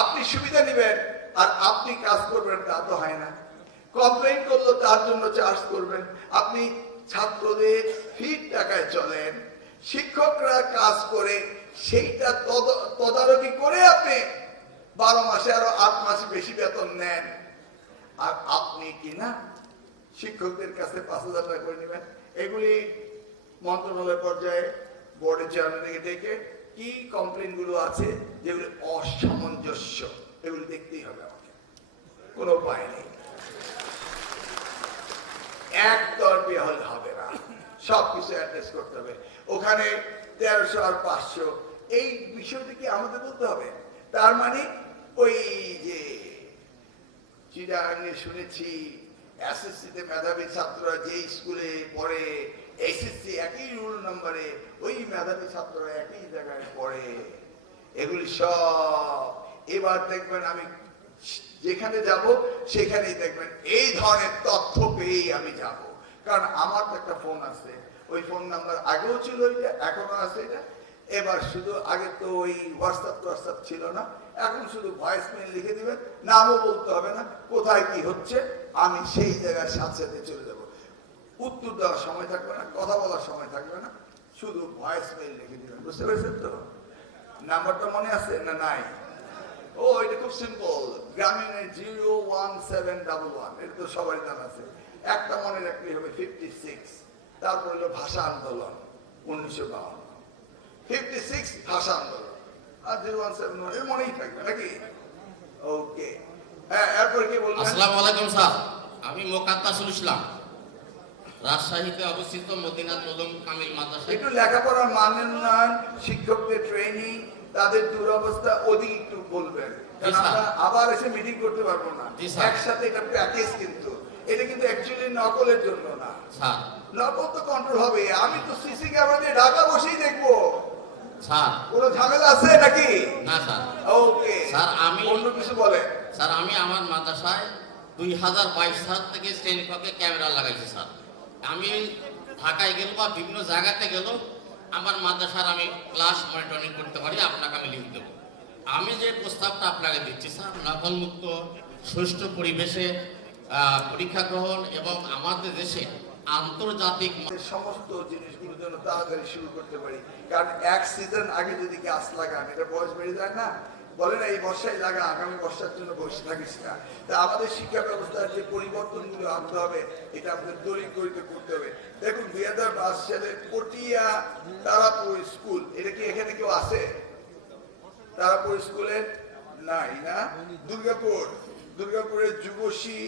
আপনি সুবিধা নেবেন আর আপনি কাজ করবেন তা তো হয় না। কমপ্লেইন করলো তার জন্য চার্জ করবেন। আপনি ছাত্রদের ফির টাকায় চলেন, শিক্ষকরা কাজ করে সেইটা তদারকি করে আপনি 12 মাসে আরো 8 মাসে বেশি বেতন নেন। আর আপনি কিনা শিক্ষকদের কাছে 5,000 টাকা করে নেবেন। এগুলি মন্ত্রণালয় পর্যায়ে বোর্ডের চেয়ারম্যানকে ডেকে কি কমপ্লেইন গুলো আছে যেগুলি অসামঞ্জস্য, এগুলি দেখতেই হবে আমাকে, কোনো উপায় নেই। একতরফি হলে হবে না, সবকিছু অ্যাড্রেস করতে হবে। ওখানে 1300 আর 500 এই বিষয়টি কি আমাদের বলতে হবে? তার মানে ওই যে চিরাঙে শুনেছি এসএসসিতে মেধাবী ছাত্ররা যে স্কুলে পড়ে, এসএসসি একই রোল নম্বরে ওই মেধাবী ছাত্ররা একই জায়গায় পড়ে। এগুলি সব এবার দেখবেন আমি যেখানে যাব সেখানেই দেখবেন এই ধরনের তথ্য পেয়েই আমি যাব। কারণ আমার তো একটা ফোন আছে, ওই ফোন নাম্বার আগেও ছিল, ওইটা এখনো আছে। এটা এবার শুধু আগে তো ওই হোয়াটসঅ্যাপ ছিল না, এখন শুধু ভয়েস মেইল লিখে দিবেন, নামও বলতে হবে না, কোথায় কি হচ্ছে আমি সেই জায়গায় সাথে সাথে চলে যাব। উত্তর দেওয়ার সময় থাকবে না, কথা বলার সময় থাকবে না, শুধু ভয়েস মেইল লিখে দিবেন। বুঝতে পেরেছেন তো? নাম্বারটা মনে আছে না নাই? ও এটা খুব সিম্পল, গ্রামীণের 01711, এটা তো সবারই জানা আছে। একটা মনে রাখলেই হবে 56, তারপর হলো ভাষা আন্দোলন 1952, 56 ভাষা আন্দোলন, আর 0171 এর মনেই থাকবে নাকি? ওকে, হ্যাঁ এরপর কি বলবেন? আসসালামু আলাইকুম স্যার, আমি মোকাদ্দাসুল ইসলাম, রাজশাহীতে অবস্থিত মদিনাত উলুম কামিল মাদ্রাসা। একটু লেখাপড়ার মান উন্নয়ন, শিক্ষকদের ট্রেনিং, তাদের দুরবস্থা ওদিকে একটু বলবেন, কারণ জি, স্যার। আমরা আবার এসে মিটিং করতে পারবো না। জি, স্যার। একসাথে এটা প্যাকেজ, কিন্তু এটা কিন্তু অ্যাকচুয়ালি নকলের জন্য না। স্যার নকল তো কন্ট্রোল হবে, আমি তো সিসি ক্যামেরা দিয়ে ঢাকা বসেই দেখবো। স্যার কোনো ঝামেলা আছে নাকি? না স্যার। ওকে স্যার, আমি- অন্য কিছু বলে। স্যার আমি আমার মাদ্রাসায় 2022 সাল থেকে শ্রেণীকক্ষে ক্যামেরা লাগাইছি স্যার। আমি ঢাকায় গেল বা বিভিন্ন জায়গাতে গেল, আমার মাদ্রাসার আমি ক্লাস মনিটরিং করতে পারি, আপনাকে আমি লিখ দেবো। আমি যে প্রস্তাবটা আপনাকে দিচ্ছি স্যার, নকলমুক্ত সুষ্ঠু পরিবেশে পরীক্ষা গ্রহণ এবং আমাদের দেশে আন্তর্জাতিক সমস্ত জিনিসগুলো যেন তাড়াতাড়ি শুরু করতে পারি, কারণ এক সিজন আগে যদি গাছ লাগান এটা বয়স বেড়ে যায় না। বলে না এই বর্ষায় লাগা, আগামী বর্ষার জন্য বসে থাকিস না। তা আমাদের শিক্ষা ব্যবস্থার যে পরিবর্তনগুলো আনতে হবে, এটা আমাদের তড়িঘড়িতে করতে হবে। দেখুন 2022 সালে পটিয়া তারাপুর স্কুল, এটা কি এখানে কেউ আছে? তারাপুর স্কুলে নাই না? দুর্গাপুরের যুবশ্রী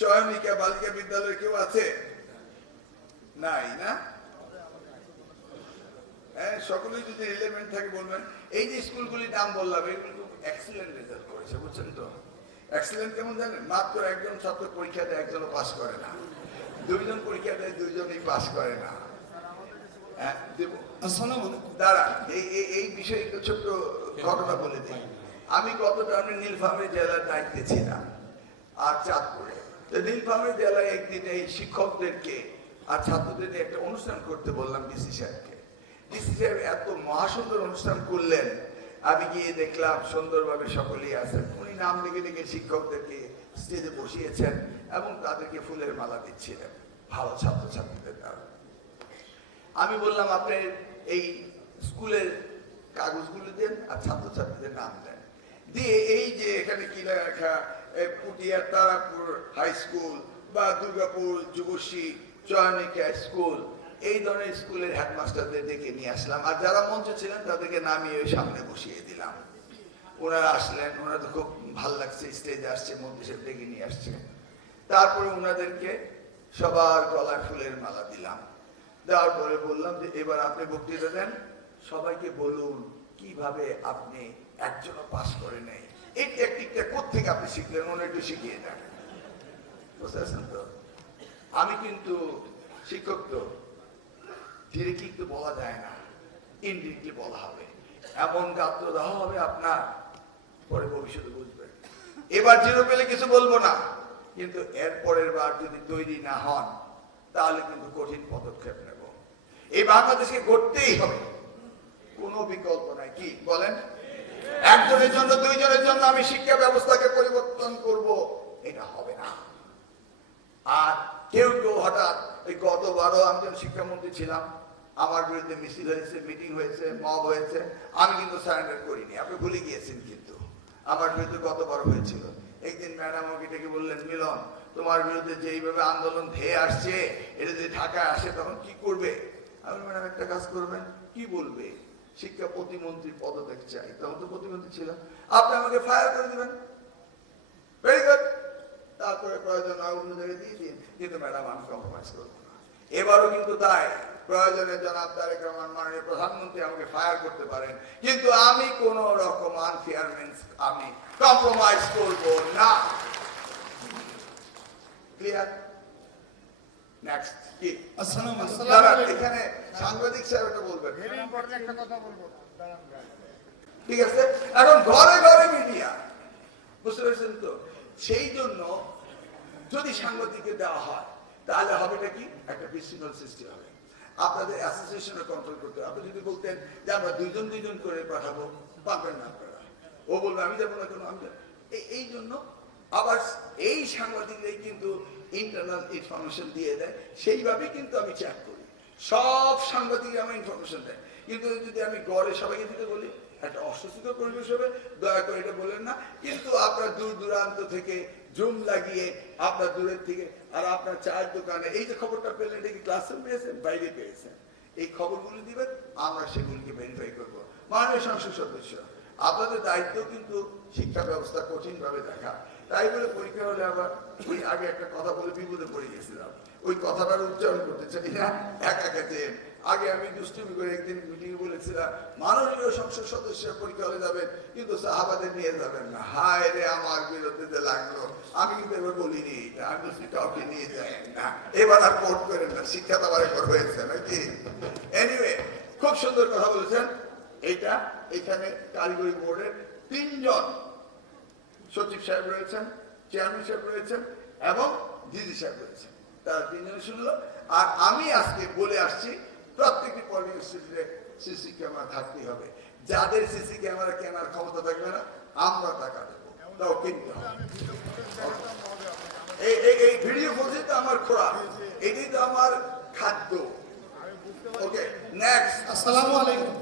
চয়নিকা বালিকা বিদ্যালয়ে কেউ আছে? নাই না? হ্যাঁ, সকলেই যদি রিলেভেন্ট থাকে বলবেন। এই যে স্কুলগুলির নাম বললাম, এগুলো খুব এক্সিলেন্ট রেজাল্ট করেছে, বুঝছেন তো? এক্সিলেন্ট কেমন জানেন? মাত্র একজন ছাত্র পরীক্ষা দেয়, একজনও পাস করে না। দুইজন পরীক্ষা দেয়, দুইজনই পাস করে না। হ্যাঁ দেব, দাঁড়া, এই বিষয়ে একটু ছোট্ট ঘটনা বলে দিই। আমি গত টার্মে নীলফামারী জেলার দায়িত্বে ছিলাম আর চাঁদপুরে। তো নীলফামারী জেলায় একদিন এই শিক্ষকদেরকে আর ছাত্রদের নিয়ে একটা অনুষ্ঠান করতে বললাম ডিসি সাহেবকে। ডিসি সাহেব এত মহাসুন্দর অনুষ্ঠান করলেন, আমি গিয়ে দেখলাম সুন্দরভাবে সকলেই আছেন। উনি নাম লিখে লিখে শিক্ষকদেরকে স্টেজে বসিয়েছেন এবং তাদেরকে ফুলের মালা দিচ্ছিলেন, ভালো ছাত্রছাত্রীদের দ্বারা। আমি বললাম আপনি এই স্কুলের কাগজগুলো দেন আর ছাত্রছাত্রীদের নাম দেন, দিয়ে এই যে এখানে কি লেখা, পুটিয়া তারাপুর হাই স্কুল বা দুর্গাপুর যুবশ্রী চয়নিকা স্কুল, এই ধরনের স্কুলের হেডমাস্টারদের ডেকে নিয়ে আসলাম। আর যারা মঞ্চে ছিলেন তাদেরকে নামিয়ে ওই সামনে বসিয়ে দিলাম। ওনারা আসলেন, ওনারা তো খুব ভাল লাগছে, স্টেজে আসছে, মন্ত্রী সাহেব ডেকে নিয়ে আসছে। তারপরে ওনাদেরকে সবার গলায় ফুলের মালা দিলাম। দেওয়ার পরে বললাম যে এবার আপনি বক্তৃতা দেন, সবাইকে বলুন কিভাবে আপনি একজনও পাস করে নেই। এই টেকনিকটা কোত্থেকে আপনি শিখলেন, ওনার একটু শিখিয়ে দেন। বুঝতে পারছেন তো? আমি কিন্তু শিক্ষক, তো ডিরেক্টলি তো বলা যায় না, ইনডিরেক্টলি বলা হবে। এমন গাত্র দেওয়া হবে আপনার, পরে ভবিষ্যতে বুঝবেন। এবার জিরো পেলে কিছু বলবো না, কিন্তু এর পরের বার যদি তৈরি না হন তাহলে কিন্তু কঠিন পদক্ষেপ নেব। এই বাংলাদেশকে গড়তেই হবে, কোনো বিকল্প নাই। কি বলেন? একজনের জন্য দুইজনের জন্য আমি শিক্ষা ব্যবস্থাকে পরিবর্তন করব, এটা হবে না। আর কেউ কেউ হঠাৎ, এই গতবারও আমি যখন শিক্ষামন্ত্রী ছিলাম, আমার বিরুদ্ধে মিছিল হয়েছে, মিটিং হয়েছে, মব হয়েছে, আমি কিন্তু সারেন্ডার করিনি। আপনি ভুলে গিয়েছেন, কিন্তু আমার বিরুদ্ধে গতবার হয়েছিল। একদিন ম্যাডাম আমাকে ডেকে বললেন, মিলন তোমার বিরুদ্ধে যে এইভাবে আন্দোলন ধেয়ে আসছে, এটা যদি ঢাকায় আসে তখন কি করবে? আমি ম্যাডাম একটা কাজ করবেন। কি বলবে? শিক্ষা প্রতিমন্ত্রীর পদত্যাগ চাই। তখন তো প্রতিমন্ত্রী ছিলাম। আপনি আমাকে ফায়ার করে দিবেন, ভেরি গুড। তারপরে প্রয়োজন হয় অন্য জায়গায় দিয়ে দিন, কিন্তু ম্যাডাম আমি কম্প্রোমাইজ করবো না। এবারও কিন্তু তাই, প্রয়োজনে জনাব তারেক রহমান মাননীয় প্রধানমন্ত্রী আমাকে ফায়ার করতে পারেন, কিন্তু আমি কোন রকম আনফেয়ারনেস আমি কম্প্রোমাইজ করব না। ক্লিয়ার? নেক্সট কি আসসালামু আলাইকুম। দাঁড়ান, এখানে সাংবাদিক সাহেব এটা বলবেন। ঠিক আছে, এখন ঘরে ঘরে মিডিয়া, বুঝতে পেরেছেন তো? সেই জন্য যদি সাংবাদিককে দেওয়া হয় তাহলে হবেটা কি, একটা বিশৃঙ্খল সৃষ্টি হবে। আপনাদের অ্যাসোসিয়েশনে কন্ট্রোল করতে হবে। আপনি যদি বলতেন যে আমরা দুইজন দুইজন করে পাঠাবো, পারবেন না আপনারা। ও বলবে আমি যাবো না কেন, আমি যাবো। এই জন্য আবার এই সাংবাদিকরাই কিন্তু ইন্টারনাল ইনফরমেশন দিয়ে দেয়, সেইভাবেই কিন্তু আমি চেক করি। সব সাংবাদিক আমার ইনফরমেশন দেয়, কিন্তু যদি আমি গড়ে সবাইকে দিতে বলি একটা অস্বস্তিকর পরিবেশ হবে। দয়া করে এটা বলেন না। কিন্তু আপনার দূর দূরান্ত থেকে জুম লাগিয়ে, আপনার দূরের থেকে, আর আপনার চায়ের দোকানে এই যে খবরটা পেলেন, এটা কি ক্লাসরুম পেয়েছেন, বাইরে পেয়েছেন, এই খবরগুলো দিবেন, আমরা সেগুলিকে ভেরিফাই করব। মাননীয় সংসদ সদস্য, আপনাদের দায়িত্ব কিন্তু শিক্ষা ব্যবস্থা কঠিন ভাবে দেখা। তাই বলে পরীক্ষা হলে আবার ওই আগে একটা কথা বলে বিপদে পড়ে গেছিলাম, ওই কথাটার উচ্চারণ করতে চাই না। একা খেতে আগে আমি দুষ্টুমি করে একদিন মিটিং বলেছিলাম, মাননীয় সংসদ সদস্য পরীক্ষা হলে যাবেন কিন্তু সাহাবাদের নিয়ে যাবেন না। হায় রে, আমার বিরুদ্ধে যে লাগলো। আমি কিন্তু এবার বলিনি এটা, আমি বলছি কাউকে নিয়ে যাবেন না। এবার আর কোর্ট করেন না, শিক্ষা তো আবার একবার হয়েছে নাকি। এনিওয়ে, খুব সুন্দর কথা বলেছেন। এইটা এখানে কারিগরি বোর্ডের 3 জন সচিব সাহেব রয়েছেন, চেয়ারম্যান সাহেব রয়েছেন এবং দিদি সাহেব রয়েছেন। তারা 3 জনে শুনলো। আর আমি আজকে বলে আসছি প্রত্যেকটি পলিং স্টেশনে সিসি ক্যামেরা থাকতেই হবে। যাদের সিসি ক্যামেরা কেনার ক্ষমতা থাকবে না, আমরা টাকা দেবো, তাও কিনতে হবে। এই ভিডিও ফুটেজ তো আমার খোরাক, এটাই তো আমার খাদ্য। ওকে, নেক্সট। আসসালামু আলাইকুম।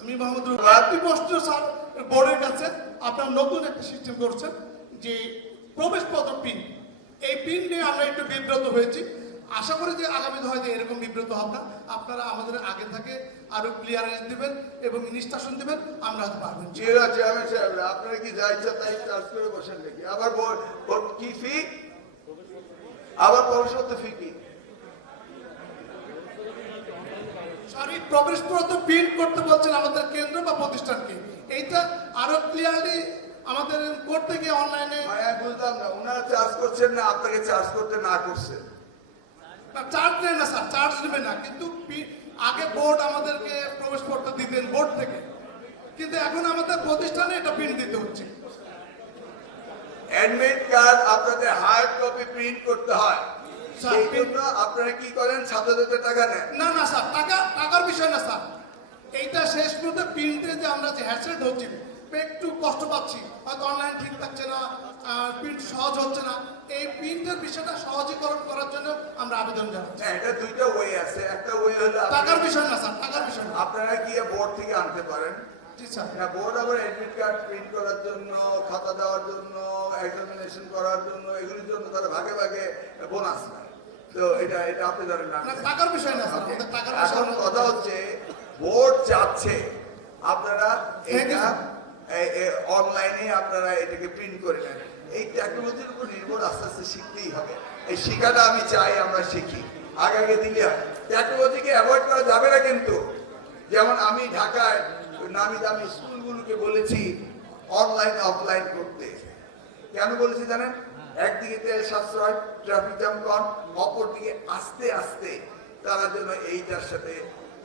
আমি মোহাম্মদ রুবেল। একটি প্রশ্ন স্যার বোর্ডের কাছে, আপনার নতুন একটা সিস্টেম করছেন যে প্রবেশপত্র পিন, এই পিন নিয়ে আমরা একটু বিব্রত হয়েছি। আশা করি যে আগামী হয়তো এরকম বিব্রত হবে না। আপনারা আমাদের আগে থেকে আরো ক্লিয়ারেন্স দিবেন এবং ইনস্ট্রাকশন দিবেন, আমরা হয়তো পারবেন। চেয়ারম্যান সাহেব, আপনারা কি যা ইচ্ছা তাই চার্জ করে বসেন নাকি? আবার কি ফি, আবার প্রবেশপত্র ফি কি? সরি, প্রবেশপত্র প্রিন্ট করতে বলছেন আমাদের কেন্দ্র বা প্রতিষ্ঠানকে। এইটা আরো ক্লিয়ারলি আমাদের করতে গিয়ে অনলাইনে বুঝলাম না, ওনারা চার্জ করছেন না আপনাকে চার্জ করতে না করছেন? চার্জ নেয় না স্যার, চার্জ নেবে না, কিন্তু আগে বোর্ড আমাদেরকে প্রবেশপত্র দিতেন বোর্ড থেকে, কিন্তু এখন আমাদের প্রতিষ্ঠানে এটা প্রিন্ট দিতে হচ্ছে। অ্যাডমিট কার্ড আপনাদের হার্ড কপি প্রিন্ট করতে হয়, স্যার, সেই জন্য আপনারা কি করেন, ছাত্রদের টাকা নেন? না না স্যার, টাকার বিষয় না স্যার। এইটা শেষ পর্যন্ত প্রিন্টে যে আমরা যে হ্যাসেল হচ্ছি, একটু কষ্ট পাচ্ছি, হয়তো অনলাইন ঠিক থাকছে না, প্রিন্ট সহজ হচ্ছে না, এই প্রিন্টের বিষয়টা সহজীকরণ করার জন্য আমরা আবেদন জানাচ্ছি। হ্যাঁ, এটা দুইটা ওয়ে আছে। একটা ওয়ে হলো টাকার বিষয় না স্যার, টাকার বিষয় না। আপনারা গিয়ে বোর্ড থেকে আনতে পারেন। জি স্যার। না, বোর্ড আবার অ্যাডমিট কার্ড প্রিন্ট করার জন্য, খাতা দেওয়ার জন্য, এক্সামিনেশন করার জন্য, এগুলির জন্য তারা ভাগে ভাগে বোনাস পায়। তো এটা আপনি ধরেন না। না, টাকার বিষয় না স্যার, আমাদের টাকার বিষয় এখন না। কথা হচ্ছে বোর্ড চাচ্ছে আপনারা এটা অনলাইনে আপনারা এটাকে প্রিন্ট করে নেন। এই টেকনোলজির উপর নির্ভর আস্তে আস্তে শিখতেই হবে। এই শিখাটা আমি চাই আমরা শিখি, আগে দিলে হয়। টেকনোলজিকে অ্যাভয়েড করা যাবে না কিন্তু। যেমন আমি ঢাকায় নামি দামি স্কুলগুলোকে বলেছি অনলাইন অফলাইন করতে। কেন বলেছি জানেন? একদিকে তেল সাশ্রয়, ট্রাফিক জ্যাম কম, অপরদিকে আস্তে আস্তে তারা যেন এইটার সাথে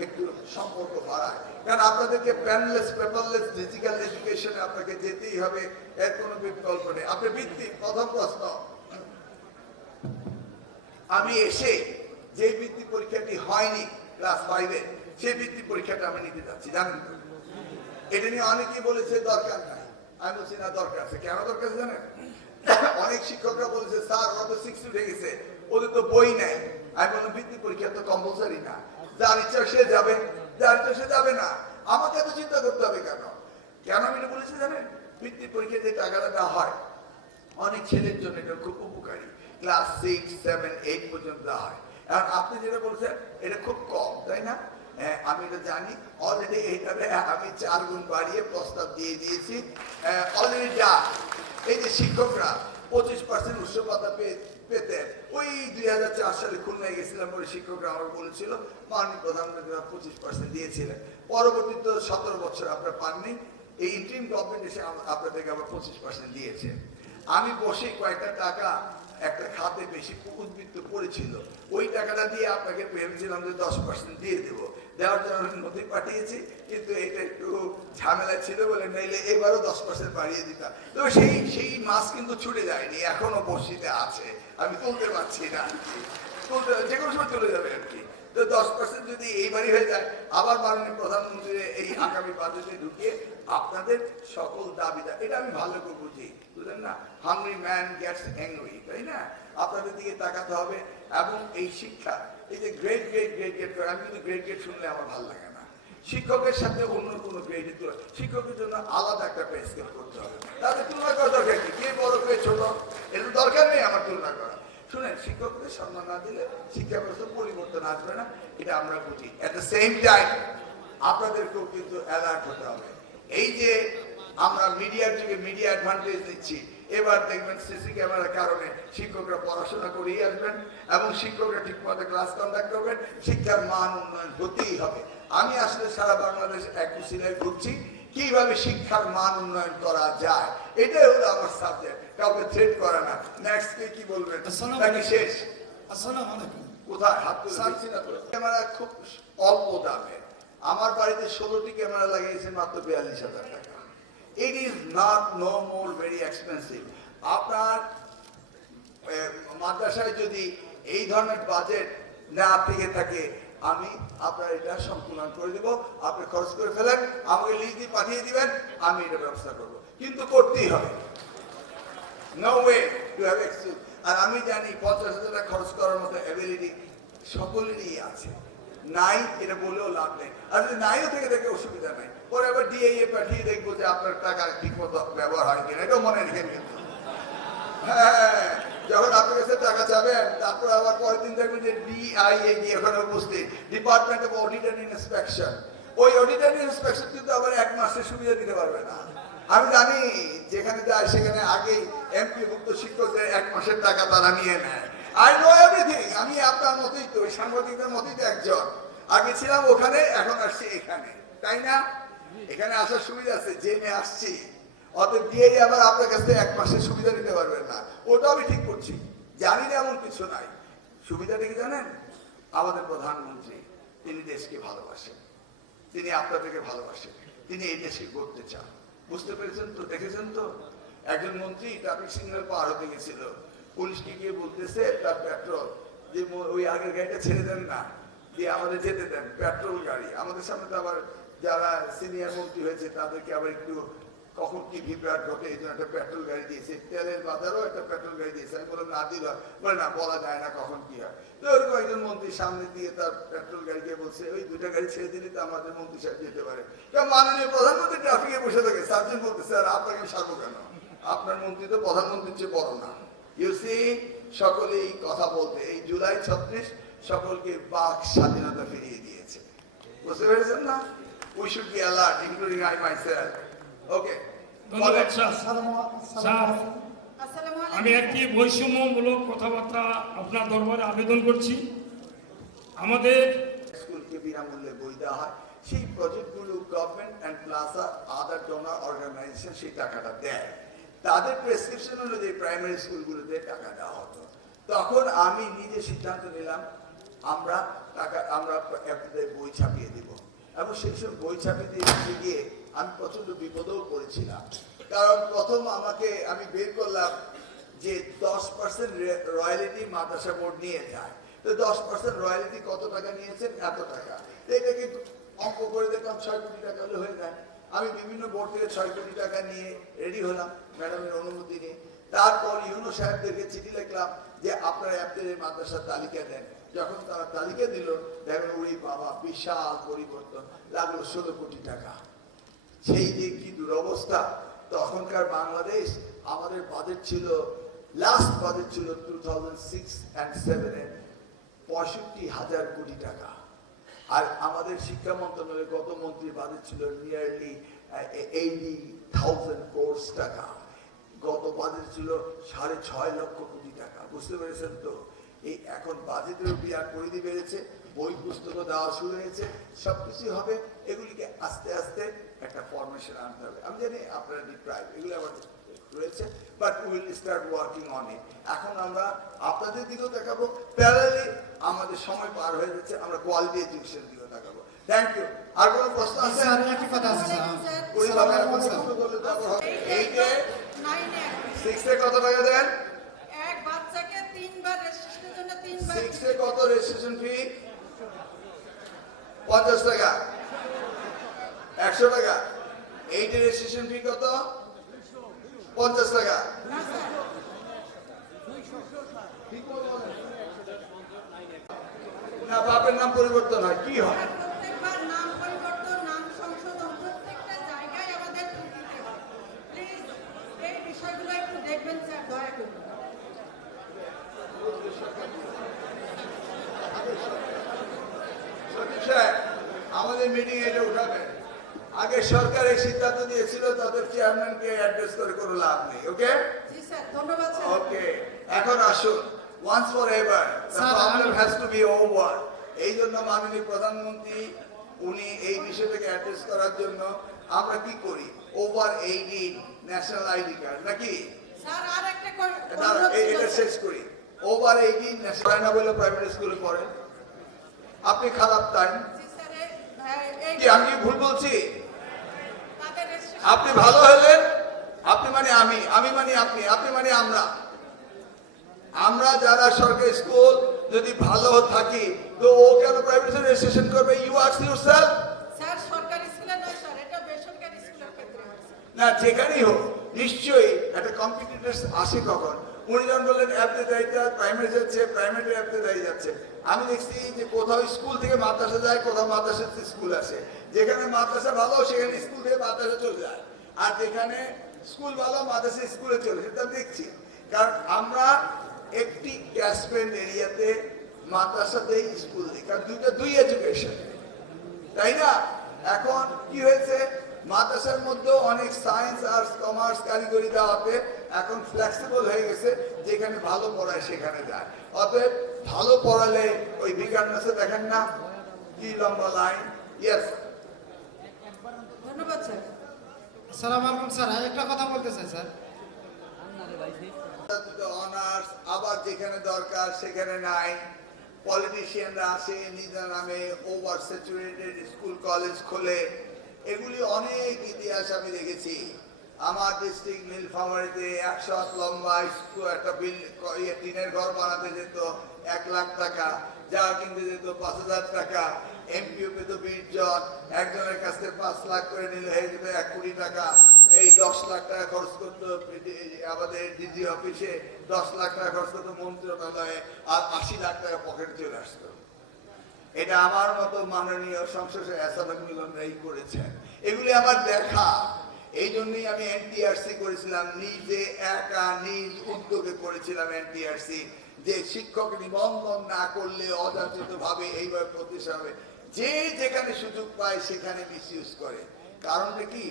একটু সম্পর্ক বাড়ায়। কারণ আপনাদেরকে প্যানলেস পেপারলেস ডিজিটাল এডুকেশনে আপনাকে যেতেই হবে, এর কোনো বিকল্প নেই। আপনি ভিত্তিক প্রথম প্রশ্ন, আমি এসে যে বৃত্তি পরীক্ষাটি হয়নি ক্লাস 5-এ, সেই বৃত্তি পরীক্ষাটা আমি নিতে যাচ্ছি, জানেন তো? এটা নিয়ে অনেকেই বলেছে দরকার নাই, আমি বলছি না, দরকার আছে। কেন দরকার আছে জানেন? অনেক শিক্ষকরা বলেছে স্যার ওরা তো 6 উঠে গেছে, ওদের তো বই নাই। আমি বললাম বৃত্তি পরীক্ষা তো কম্পালসারি না, যার ইচ্ছা সে যাবে, যার ইচ্ছা সে যাবে না। আমাকে তো চিন্তা করতে হবে কেন? কেন আমি এটা বলেছি জানেন? বৃত্তি পরীক্ষায় যে টাকাটা দেওয়া হয় অনেক ছেলের জন্য এটা খুব উপকারী। ক্লাস 6, 7, 8 পর্যন্ত দেওয়া হয়। আর আপনি যেটা বলছেন এটা খুব কম, তাই না? আমি এটা জানি। অলরেডি এইটাতে আমি 4 গুণ বাড়িয়ে প্রস্তাব দিয়ে দিয়েছি অলরেডি। যা এই যে শিক্ষকরা 25% উৎসবতা পেতেন, ওই 2004 সালে খুলনায় গেছিলাম, ওই শিক্ষকরা আমার বলেছিল মাননীয় প্রধানমন্ত্রী 25% দিয়েছিলেন। পরবর্তীতে 17 বছর আপনারা পাননি, এই ইন্টারিম গভর্নমেন্ট এসে আপনাদেরকে আবার 25% দিয়েছে। আমি বসে কয়েকটা টাকা একটা খাতে বেশি উদ্বৃত্ত পড়েছিল, ওই টাকাটা দিয়ে আপনাকে ভেবেছিলাম যে 10% দিয়ে দেবো, দেওয়ার জন্য আমি নথি পাঠিয়েছি, কিন্তু এটা একটু ঝামেলা ছিল বলে নইলে এবারও 10% বাড়িয়ে দিতাম। তো সেই মাছ কিন্তু ছুটে যায়নি, এখনো বড়শিতে আছে, আমি তুলতে পারছি না, যে কোনো সময় চলে যাবে আর কি। তো 10% যদি এইবারই হয়ে যায়, আবার মাননীয় প্রধানমন্ত্রী এই আগামী বাজেটে ঢুকিয়ে আপনাদের সকল দাবিদার, এটা আমি ভালো করে বুঝি, বুঝলেন না, হাংরি ম্যান গেটস অ্যাংরি, তাই না? আপনাদের দিকে তাকাতে হবে। এবং এই শিক্ষা, এই যে গ্রেড আমি কিন্তু গ্রেড শুনলে আমার ভালো লাগে না। শিক্ষকের সাথে অন্য কোনো গ্রেডের তুলনা, শিক্ষকের জন্য আলাদা একটা পে স্কেল করতে হবে, তাদের তুলনা করা দরকার কি, কে বড় কে ছোট, এটা দরকার নেই আমার তুলনা করা। শুনেন, শিক্ষকদের সম্মান না দিলে শিক্ষা ব্যবস্থা পরিবর্তন আসবে না, এটা আমরা বুঝি। এট দ্য সেম টাইম আপনাদেরকেও কিন্তু অ্যালার্ট হতে হবে। এই যে আমরা মিডিয়ার যুগে মিডিয়া অ্যাডভান্টেজ দিচ্ছি, এবার দেখবেন সিসি ক্যামেরার কারণে শিক্ষকরা পড়াশোনা করেই আসবেন এবং শিক্ষকরা ঠিকমতো ক্লাস কন্ডাক্ট করবেন, শিক্ষার মান উন্নয়ন হতেই হবে। আমি আসলে সারা বাংলাদেশ এক সিলাই ঘুরছি, কিভাবে শিক্ষার মান উন্নয়ন করা যায়, এটাই হলো আমার সাবজেক্ট, কাউকে থ্রেট করে না। নেক্সট কি বলবেন নাকি শেষ? আসসালামু আলাইকুম। কোথায় হাত তুলে দিচ্ছি না তো। ক্যামেরা খুব অল্প দামে, আমার বাড়িতে 16টি ক্যামেরা লাগিয়েছে মাত্র 42,000 টাকা। It is not no more very expensive. আপনার মাদ্রাসায় যদি এই ধরনের বাজেট না থেকে থাকে, আমি আপনার এটা সম্পূর্ণ করে দেবো, আপনি খরচ করে ফেলেন, আমাকে লিস্ট দিয়ে পাঠিয়ে দিবেন, আমি এটা ব্যবস্থা করবো, কিন্তু করতেই হবে। No way to have excuse. আর আমি জানি 50,000 টাকা খরচ করার মতো অ্যাবিলিটি সকলেরই আছে, নাই এটা বলেও লাভ নেই। আর যদি নাইও থেকে দেখে অসুবিধা নাই, পরে আবার ডিআইএ পাঠিয়ে দেখবো যে আপনার টাকা ঠিক মতো ব্যবহার হয় কিনা, এটাও মনে রেখে কিন্তু। হ্যাঁ, যখন আপনার কাছে টাকা চাবেন, তারপর আবার পরের দিন দেখবেন যে ডিআইএ গিয়ে ওখানে উপস্থিত, department of audit and inspection. ওই অডিট অ্যান্ড ইন্সপেকশন কিন্তু আবার 1 মাসের সুবিধা দিতে পারবে না। আমি জানি যেখানে যায় সেখানে আগেই এমপি ভুক্ত শিক্ষকদের 1 মাসের টাকা তারা নিয়ে নেয়। I know everything. আমি আপনার মতোই তো, ওই সাংবাদিকদের মতোই তো একজন। আগে ছিলাম ওখানে, এখন আসছি এখানে, তাই না? এখানে আসার সুবিধা আছে, জেনে আসছি। অতএব দিয়ে আবার আপনার কাছ থেকে 1 মাসের সুবিধা নিতে পারবেন না, ওটাও আমি ঠিক করছি। জানি না এমন কিছু নাই। সুবিধাটা কি জানেন? আমাদের প্রধানমন্ত্রী, তিনি দেশকে ভালোবাসেন, তিনি আপনাদেরকে ভালোবাসেন, তিনি এই দেশকে গড়তে চান। বুঝতে পেরেছেন তো? দেখেছেন তো? একজন মন্ত্রী ট্রাফিক সিগন্যাল পার হতে গেছিল, পুলিশকে গিয়ে বলতেছে তার পেট্রোল, যে ওই আগের গাড়িটা ছেড়ে দেন না, দিয়ে আমাদের যেতে দেন, পেট্রোল গাড়ি। আমাদের সামনে তো আবার যারা সিনিয়র মন্ত্রী হয়েছে তাদেরকে আবার একটু কখন কি বিভ্রাট ঘটে, এই জন্য একটা পেট্রোল গাড়ি দিয়েছে, তেলের বাজারও একটা পেট্রোল গাড়ি দিয়েছে। আমি বললাম না দিল, বলে না, বলা যায় না কখন কি হয়। তো ওরকম একজন মন্ত্রী সামনে দিয়ে তার পেট্রোল গাড়িকে বলছে, ওই 2টা গাড়ি ছেড়ে দিলে তো আমাদের মন্ত্রী সাহেব যেতে পারে। মাননীয় প্রধানমন্ত্রী ট্রাফিকে বসে থাকে, সার্জন বলতে, স্যার আপনাকে সারবো কেন, আপনার মন্ত্রী তো প্রধানমন্ত্রীর চেয়ে বড় না। ইউ সি, সকলেই কথা বলতে, এই জুলাই 36 সকলকে বাক স্বাধীনতা ফিরিয়ে দিয়েছে। বুঝতে পেরেছেন না? We should be alert, including I myself. Okay, ধন্যবাদ স্যার। স্যার, আমি একটি বৈষম্যমূলক কথাবার্তা আপনার দরবারে আবেদন করছি। আমাদের স্কুলকে বিনামূল্যে বই দেওয়া হয়, সেই প্রজেক্টগুলো government and plaza other donor organization সেই টাকাটা দেয়। তাদের প্রেসক্রিপশন অনুযায়ী প্রাইমারি স্কুলগুলোতে টাকা দেওয়া হতো। তখন আমি নিজে সিদ্ধান্ত নিলাম আমরা বই ছাপিয়ে দিব, এবং সেই সব বই ছাপিয়ে দিতে গিয়ে আমি প্রচন্ড বিপদেও পড়েছিলাম। কারণ প্রথম আমি বের করলাম যে 10% রয়্যালিটি মাদ্রাসা বোর্ড নিয়ে যায়। তো 10% রয়্যালিটি কত টাকা নিয়েছেন? এত টাকা। তো এটাকে অঙ্ক করে দেখলাম 6 কোটি টাকা হলে হয়ে যায়। আমি বিভিন্ন বোর্ড থেকে 6 কোটি টাকা নিয়ে রেডি হলাম ম্যাডামের অনুমতি নিয়ে। তারপর ইউনো সাহেবদেরকে চিঠি লিখলাম যে আপনারা আপনাদের মাদ্রাসার তালিকা দেন। যখন তারা তালিকা দিল, দেখেন ওই বাবা, বিশাল পরিবর্তন, লাগলো 16 কোটি টাকা। সেই যে কি দুরবস্থা! তখনকার বাংলাদেশ, আমাদের বাজেট ছিল, লাস্ট বাজেট ছিল 2006 and 7-এ 65,000 কোটি টাকা। আর আমাদের শিক্ষা মন্ত্রণালয়ের গত মন্ত্রীর বাজেট ছিল নিয়ারলি 80,000 crores টাকা। গত বাজেট ছিল 6.5 লক্ষ কোটি টাকা। বুঝতে পেরেছেন তো? এই এখন বাজেটের বিরাট পরিধি বেড়েছে, বই পুস্তক দেওয়া শুরু হয়েছে, সবকিছু হবে। এগুলিকে আস্তে আস্তে একটা ফরমেশন আনতে হবে। আমি জানি আপনারা ডিপ্রাইভ, এগুলো আবার চলেছে, but will start working on it. এখন আমরা আপনাদের দিকেও দেখাবো, প্যারালি আমাদের সময় পার হয়ে যাচ্ছে, আমরা কোয়ালিটি এডুকেশন দিকেও দেখাবো। Thank you. আর কোনো প্রশ্ন আছে? এইটে 6 কত টাকা দেন? এক বাচ্চাকে 3 বার রেজিস্ট্রেশনের জন্য 3 বার 6 কত রেজিস্ট্রেশন ফি? 50 টাকা, 100 টাকা। 8 রেজিস্ট্রেশন ফি কত? 50 টাকা। না স্যার না, বাপের নাম পরিবর্তন হয়, কি হয়? প্রত্যেকবার নাম পরিবর্তন, নাম সংশোধন প্রত্যেকটা জায়গায় আমাদের দিতে হয়। প্লিজ এই বিষয়গুলো একটু দেখবেন স্যার, দয়া করে। সতীশ সাহেব, আমাদের মিটিং এটা উঠাবেন। আগে সরকার এই সিদ্ধান্ত নিয়েছিল, তাদের চেয়ারম্যানকে অ্যাড্রেস করে কোনো লাভ নেই। ওকে জি স্যার, ধন্যবাদ স্যার। ওকে, এখন আসুন, once forever the problem has to be over. এই জন্য মাননীয় প্রধানমন্ত্রী উনি এই বিষয়টাকে অ্যাড্রেস করার জন্য আমরা কি করি, ওভার 18 ন্যাশনাল আইডি কার্ড নাকি? স্যার আর একটা দাঁড়া, এটা শেষ করি। ওভার 18 ন্যাশনাল না বলে প্রাইমারি স্কুলে পড়েন আপনি, খারাপ তাই জি স্যার, এই কি? আমি কি ভুল বলছি? তাদের রেজিস্ট্রেশন আপনি ভালো হলেন, আপনি মানে আমি, আমি মানে আপনি, আপনি মানে আমরা। আমরা যারা সরকারি স্কুল যদি ভালো থাকি, তো ও কেন প্রাইভেট রেজিস্ট্রেশন করবে? You ask yourself. স্যার সরকারি স্কুলে নয় স্যার, এটা বেসরকারি স্কুলের ক্ষেত্রে হয় স্যার। না, যেখানেই হোক নিশ্চয়ই একটা কম্পিটিটর আসে কখন। উনি যখন বললেন অ্যাপতে দায়িত্ব প্রাইমারি যাচ্ছে, প্রাইমারি অ্যাপতে দায়িত্ব যাচ্ছে, আমি দেখছি যে কোথাও স্কুল থেকে মাদ্রাসা যায়, কোথাও মাদ্রাসা থেকে স্কুল আসে। যেখানে মাদ্রাসা ভালো সেখানে স্কুল থেকে মাদ্রাসা চলে যায়, আর যেখানে স্কুল ভালো মাদ্রাসা স্কুলে চলে, সেটা দেখছি। কারণ আমরা একটি ক্যাচমেন্ট এরিয়াতে মাদ্রাসাতে স্কুল দিই, কারণ দুই এডুকেশন, তাই না? এখন কি হয়েছে, মাদ্রাসার মধ্যে অনেক সায়েন্স, আর্টস, কমার্স, কারিগরি দেওয়াতে এখন ফ্লেক্সিবল হয়ে গেছে, যেখানে ভালো পড়ায় সেখানে যায়। অতএব ভালো পড়ালে ওই বিজ্ঞানসে দেখেন না কি লম্বা লাইন। ইয়েস, ধন্যবাদ স্যার। আসসালামু আলাইকুম স্যার, আমি একটা কথা বলতে চাই স্যার। অনার্স, আবার যেখানে দরকার সেখানে নাই। পলিটিশিয়ানরা আসে নিজের নামে ওভার স্যাচুরেটেড স্কুল কলেজ খোলে। এগুলি অনেক ইতিহাস আমি দেখেছি। আমার ডিস্ট্রিক্ট নীলফামারীতে 100 হাত লম্বা একটা টিনের ঘর বানাতে যেত 1 লাখ টাকা, যা কিনতে যেত 5,000 টাকা। এমপিও পেত 20 জন, একজনের কাছ থেকে 5 লাখ করে নিলে হয়ে যেত 1 কোটি টাকা। এই 10 লাখ টাকা খরচ করতো আমাদের ডিজি অফিসে, 10 লাখ টাকা খরচ করতো মন্ত্রণালয়ে, আর 80 লাখ টাকা পকেটে চলে আসতো। এটা আমার মতো মাননীয় সংসদ এসাবেক মিলনরাই করেছেন। এগুলি আমার দেখা। এই জন্যই আমি এনটিআরসি করেছিলাম, নিজে একা নিজ উদ্যোগে করেছিলাম এনটিআরসি, যে শিক্ষক নিবন্ধন না করলে অযাচিত ভাবে এইভাবে প্রতিষ্ঠা হবে। যে যেখানে সুযোগ পায় সেখানে মিসইউজ করে। কারণটা কি?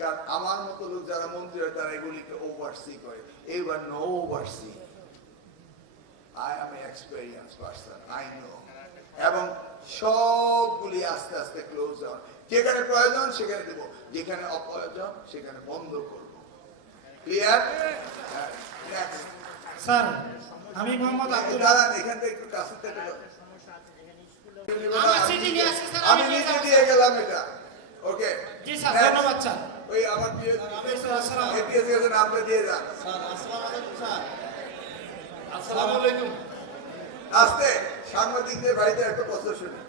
কারণ আমার মতো লোক যারা মন্ত্রী হয় তারা এগুলিকে ওভারসি করে। এবার no oversee, I am experience person, I know. এবং সবগুলি আস্তে আস্তে ক্লোজ ডাউন। যেখানে প্রয়োজন সেখানে দেব, যেখানে অপ্রয়োজন সেখানে বন্ধ করব। ক্লিয়ার? স্যার, আমি মোহাম্মদ আব্দুল দাঁড়ান, এখান থেকে একটু কাছে থেকে আমার চিঠি নিয়ে আসছি স্যার, আমি নিয়ে নিজে যাবো, দিয়ে গেলাম এটা। ওকে, জি স্যার, ধন্যবাদ স্যার। ওই আমার আসসালামু এপিএস গেছেন, আপনি দিয়ে যান। আসসালামু আলাইকুম। আস্তে, সাংবাদিকদের বাড়িতে একটা প্রশ্ন শুনি।